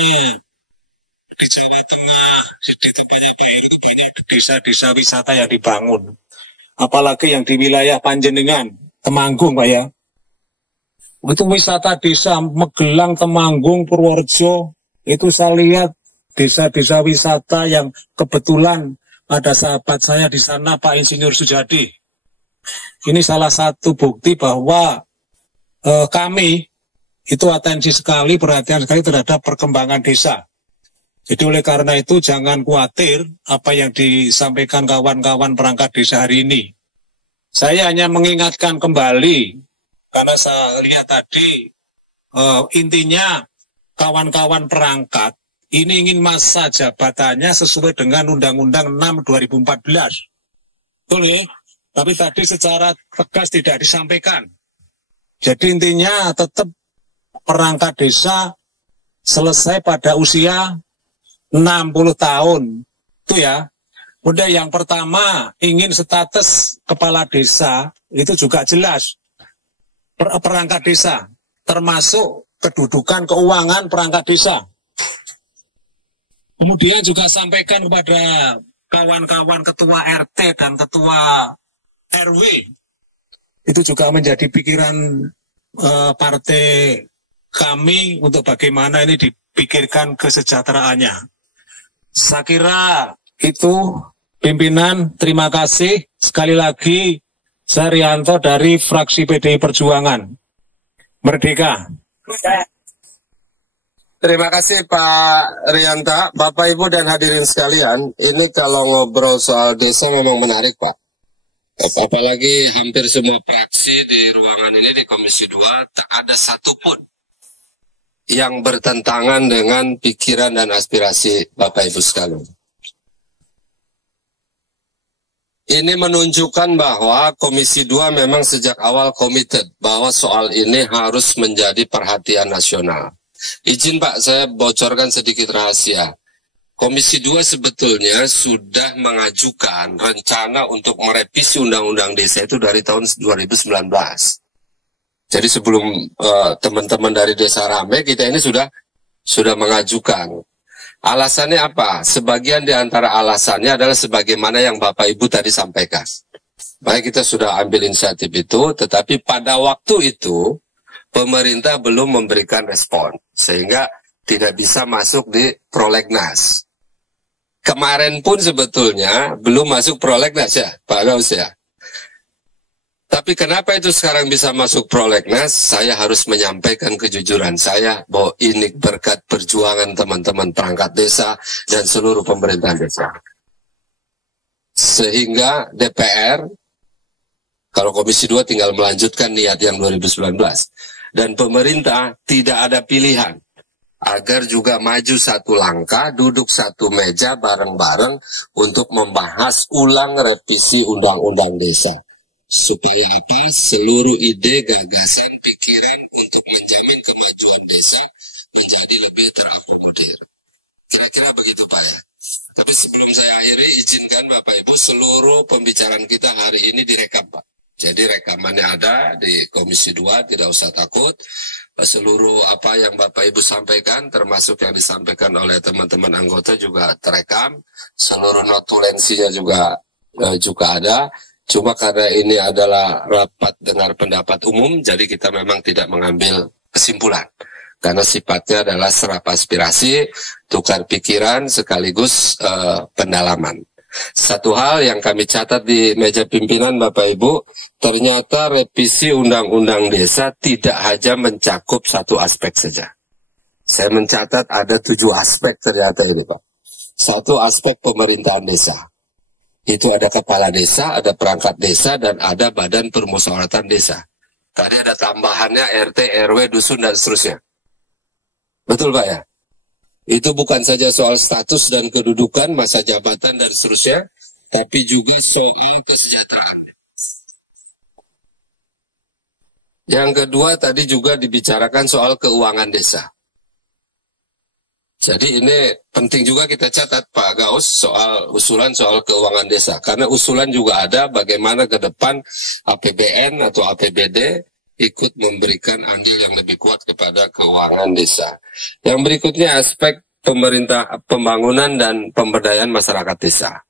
di Jawa Tengah, di tempatnya banyak desa-desa wisata yang dibangun. Apalagi yang di wilayah Panjenengan, Temanggung Pak ya. Itu wisata desa Magelang, Temanggung, Purworejo, itu saya lihat desa-desa wisata yang kebetulan ada sahabat saya di sana, Pak Insinyur Sujadi. Ini salah satu bukti bahwa kami itu atensi sekali, perhatian sekali terhadap perkembangan desa. Jadi oleh karena itu jangan khawatir apa yang disampaikan kawan-kawan perangkat desa hari ini. Saya hanya mengingatkan kembali, karena saya lihat tadi intinya kawan-kawan perangkat ini ingin masa jabatannya sesuai dengan Undang-Undang 6 2014. Betul ya? Tapi tadi secara tegas tidak disampaikan. Jadi intinya tetap perangkat desa selesai pada usia 60 tahun. Itu ya. Udah yang pertama ingin status kepala desa itu juga jelas. Perangkat desa termasuk kedudukan keuangan perangkat desa. Kemudian juga sampaikan kepada kawan-kawan ketua RT dan ketua RW. Itu juga menjadi pikiran partai kami untuk bagaimana ini dipikirkan kesejahteraannya. Saya kira itu pimpinan, terima kasih. Sekali lagi, saya Rianto dari fraksi PDI Perjuangan. Merdeka. Terima kasih Pak Rianta, Bapak Ibu dan hadirin sekalian. Ini kalau ngobrol soal desa memang menarik Pak. Apalagi hampir semua fraksi di ruangan ini di Komisi 2 tak ada satupun yang bertentangan dengan pikiran dan aspirasi Bapak Ibu sekalian. Ini menunjukkan bahwa Komisi 2 memang sejak awal committed bahwa soal ini harus menjadi perhatian nasional. Izin Pak, saya bocorkan sedikit rahasia. Komisi 2 sebetulnya sudah mengajukan rencana untuk merevisi Undang-Undang Desa itu dari tahun 2019. Jadi sebelum teman-teman dari Desa Rame, kita ini sudah mengajukan. Alasannya apa? Sebagian di antara alasannya adalah sebagaimana yang Bapak Ibu tadi sampaikan. Baik, kita sudah ambil inisiatif itu, tetapi pada waktu itu pemerintah belum memberikan respon, sehingga tidak bisa masuk di prolegnas. Kemarin pun sebetulnya belum masuk prolegnas ya, Pak Gaus ya. Tapi kenapa itu sekarang bisa masuk prolegnas? Saya harus menyampaikan kejujuran saya bahwa ini berkat perjuangan teman-teman perangkat desa dan seluruh pemerintahan desa. Sehingga DPR, kalau Komisi 2 tinggal melanjutkan niat yang 2019. Dan pemerintah tidak ada pilihan agar juga maju satu langkah, duduk satu meja bareng-bareng untuk membahas ulang revisi Undang-Undang Desa. Supaya apa? Seluruh ide, gagasan, pikiran untuk menjamin kemajuan desa menjadi lebih terakomodir. Kira-kira begitu Pak. Tapi sebelum saya akhiri, izinkan Bapak Ibu seluruh pembicaraan kita hari ini direkam Pak. Jadi rekamannya ada di Komisi 2, tidak usah takut. Seluruh apa yang Bapak Ibu sampaikan, termasuk yang disampaikan oleh teman-teman anggota juga terekam. Seluruh notulensinya juga ada. Cuma karena ini adalah rapat dengar pendapat umum, jadi kita memang tidak mengambil kesimpulan. Karena sifatnya adalah serap aspirasi, tukar pikiran, sekaligus pendalaman. Satu hal yang kami catat di meja pimpinan Bapak Ibu, ternyata revisi Undang-Undang Desa tidak hanya mencakup satu aspek saja. Saya mencatat ada 7 aspek ternyata ini Pak. Satu aspek pemerintahan desa. Itu ada kepala desa, ada perangkat desa, dan ada badan permusyawaratan desa. Tadi ada tambahannya RT, RW, dusun, dan seterusnya. Betul Pak ya? Itu bukan saja soal status dan kedudukan, masa jabatan, dan seterusnya, tapi juga soal kesejahteraan. Yang kedua tadi juga dibicarakan soal keuangan desa. Jadi ini penting juga kita catat Pak Gaus soal usulan soal keuangan desa. Karena usulan juga ada bagaimana ke depan APBN atau APBD ikut memberikan andil yang lebih kuat kepada keuangan desa. Yang berikutnya aspek pemerintah pembangunan dan pemberdayaan masyarakat desa.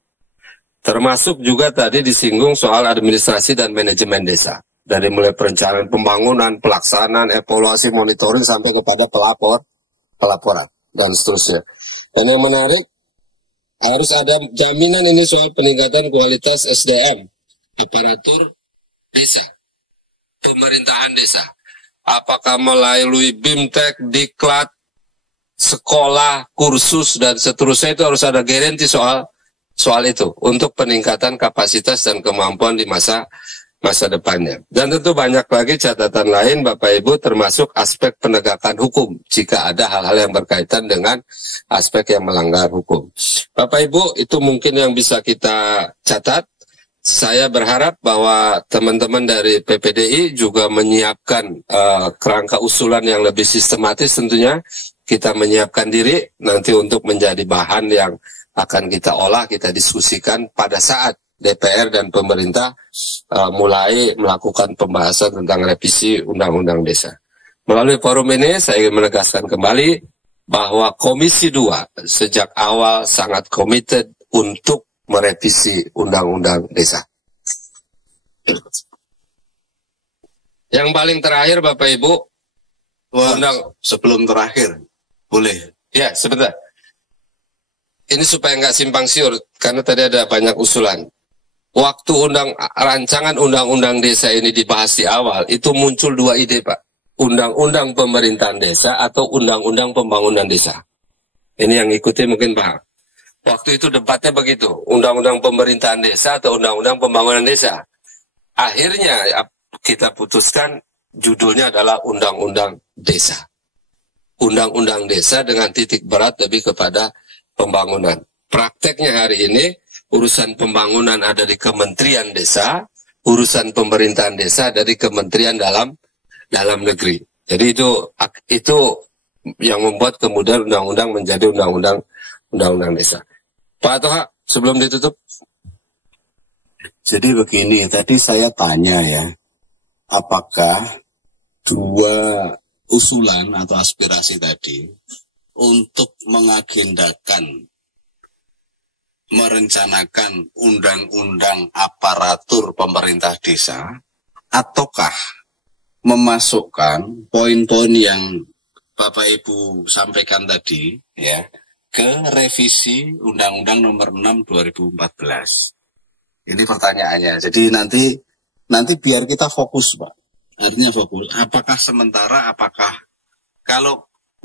Termasuk juga tadi disinggung soal administrasi dan manajemen desa. Dari mulai perencanaan pembangunan, pelaksanaan, evaluasi, monitoring sampai kepada pelaporan dan seterusnya. Dan yang menarik, harus ada jaminan ini soal peningkatan kualitas SDM, aparatur desa, pemerintahan desa. Apakah melalui BIMTEK, Diklat, sekolah, kursus, dan seterusnya itu harus ada garansi soal itu untuk peningkatan kapasitas dan kemampuan di masa depannya. Dan tentu banyak lagi catatan lain Bapak Ibu, termasuk aspek penegakan hukum jika ada hal-hal yang berkaitan dengan aspek yang melanggar hukum. Bapak Ibu, itu mungkin yang bisa kita catat. Saya berharap bahwa teman-teman dari PPDI juga menyiapkan kerangka usulan yang lebih sistematis tentunya. Kita menyiapkan diri nanti untuk menjadi bahan yang akan kita olah, kita diskusikan pada saat DPR dan pemerintah mulai melakukan pembahasan tentang revisi Undang-Undang Desa. Melalui forum ini saya ingin menegaskan kembali bahwa Komisi 2 sejak awal sangat committed untuk merevisi Undang-Undang Desa. Yang paling terakhir Bapak Ibu, sebelum terakhir, boleh? Ya, sebentar. Ini supaya nggak simpang siur, karena tadi ada banyak usulan. Waktu rancangan undang-undang desa ini dibahas di awal, itu muncul dua ide Pak. Undang-undang pemerintahan desa atau undang-undang pembangunan desa. Ini yang ikuti mungkin paham. Waktu itu debatnya begitu, undang-undang pemerintahan desa atau undang-undang pembangunan desa. Akhirnya kita putuskan judulnya adalah undang-undang desa. Undang-undang desa dengan titik berat lebih kepada pembangunan. Prakteknya hari ini, urusan pembangunan ada di Kementerian Desa, urusan pemerintahan desa ada di Kementerian Dalam Negeri. Jadi itu yang membuat kemudian undang-undang menjadi undang-undang desa. Pak Toha, sebelum ditutup. Jadi begini, tadi saya tanya ya, apakah dua usulan atau aspirasi tadi untuk mengagendakan merencanakan undang-undang aparatur pemerintah desa ataukah memasukkan poin-poin yang Bapak Ibu sampaikan tadi ya ke revisi Undang-Undang Nomor 6 2014. Ini pertanyaannya. Jadi nanti biar kita fokus, Pak. Artinya fokus. Apakah sementara, kalau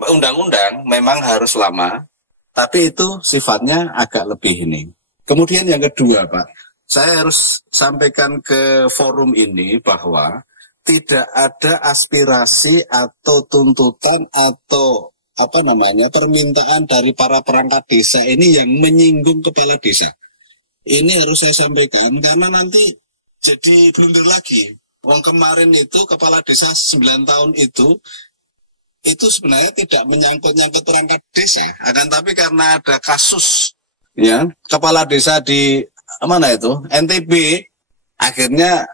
undang-undang memang harus lama, tapi itu sifatnya agak lebih ini. Kemudian yang kedua, Pak, saya harus sampaikan ke forum ini bahwa tidak ada aspirasi atau tuntutan atau permintaan dari para perangkat desa ini yang menyinggung kepala desa. Ini harus saya sampaikan karena nanti jadi blunder lagi. Orang kemarin itu kepala desa 9 tahun itu sebenarnya tidak menyangkut-nyangkut perangkat desa, akan tapi karena ada kasus ya kepala desa di NTB, akhirnya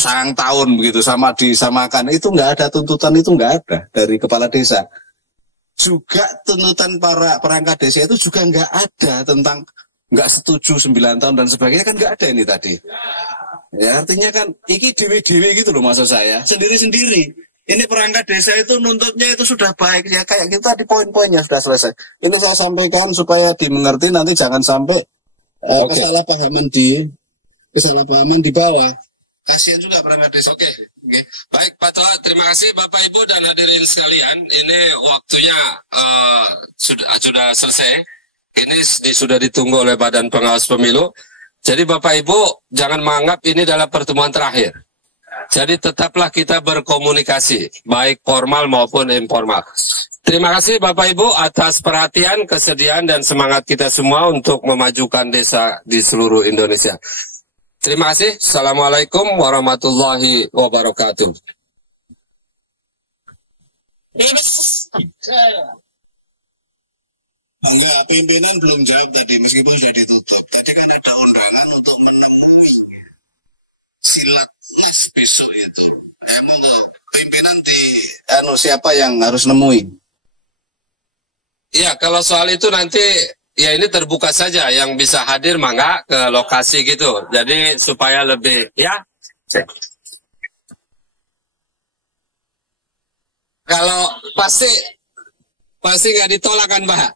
sangang tahun begitu disamakan, itu nggak ada tuntutan, itu nggak ada dari kepala desa. Juga tuntutan para perangkat desa itu juga nggak ada tentang nggak setuju 9 tahun dan sebagainya, kan nggak ada ini tadi. Ya artinya kan iki dewi-dewi gitu loh, maksud saya sendiri-sendiri. Ini perangkat desa itu nuntutnya itu sudah baik ya, kayak kita di poin-poinnya sudah selesai. Ini saya sampaikan supaya dimengerti, nanti jangan sampai kesalahpahaman di bawah. Kasihan juga perangkat desa. Oke. Baik Pak Toha, terima kasih Bapak Ibu dan hadirin sekalian. Ini waktunya sudah selesai. Ini sudah ditunggu oleh Badan Pengawas Pemilu. Jadi Bapak Ibu jangan menganggap ini adalah pertemuan terakhir. Jadi tetaplah kita berkomunikasi, baik formal maupun informal. Terima kasih Bapak Ibu atas perhatian, kesediaan, dan semangat kita semua untuk memajukan desa di seluruh Indonesia. Terima kasih. Assalamualaikum warahmatullahi wabarakatuh. Monggo, pimpinan belum jawab tadi, meskipun sudah ditutup. Tadi kan ada undangan untuk menemui silat mas besok itu. Monggo, pimpinan siapa yang harus nemui? Ya, kalau soal itu nanti ya ini terbuka saja, yang bisa hadir mangga ke lokasi gitu. Jadi supaya lebih ya. Kalau pasti nggak ditolak kan, Pak?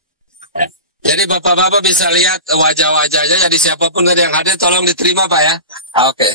Jadi bapak-bapak bisa lihat wajah-wajahnya. Jadi siapapun tadi yang hadir tolong diterima, Pak ya. Oke.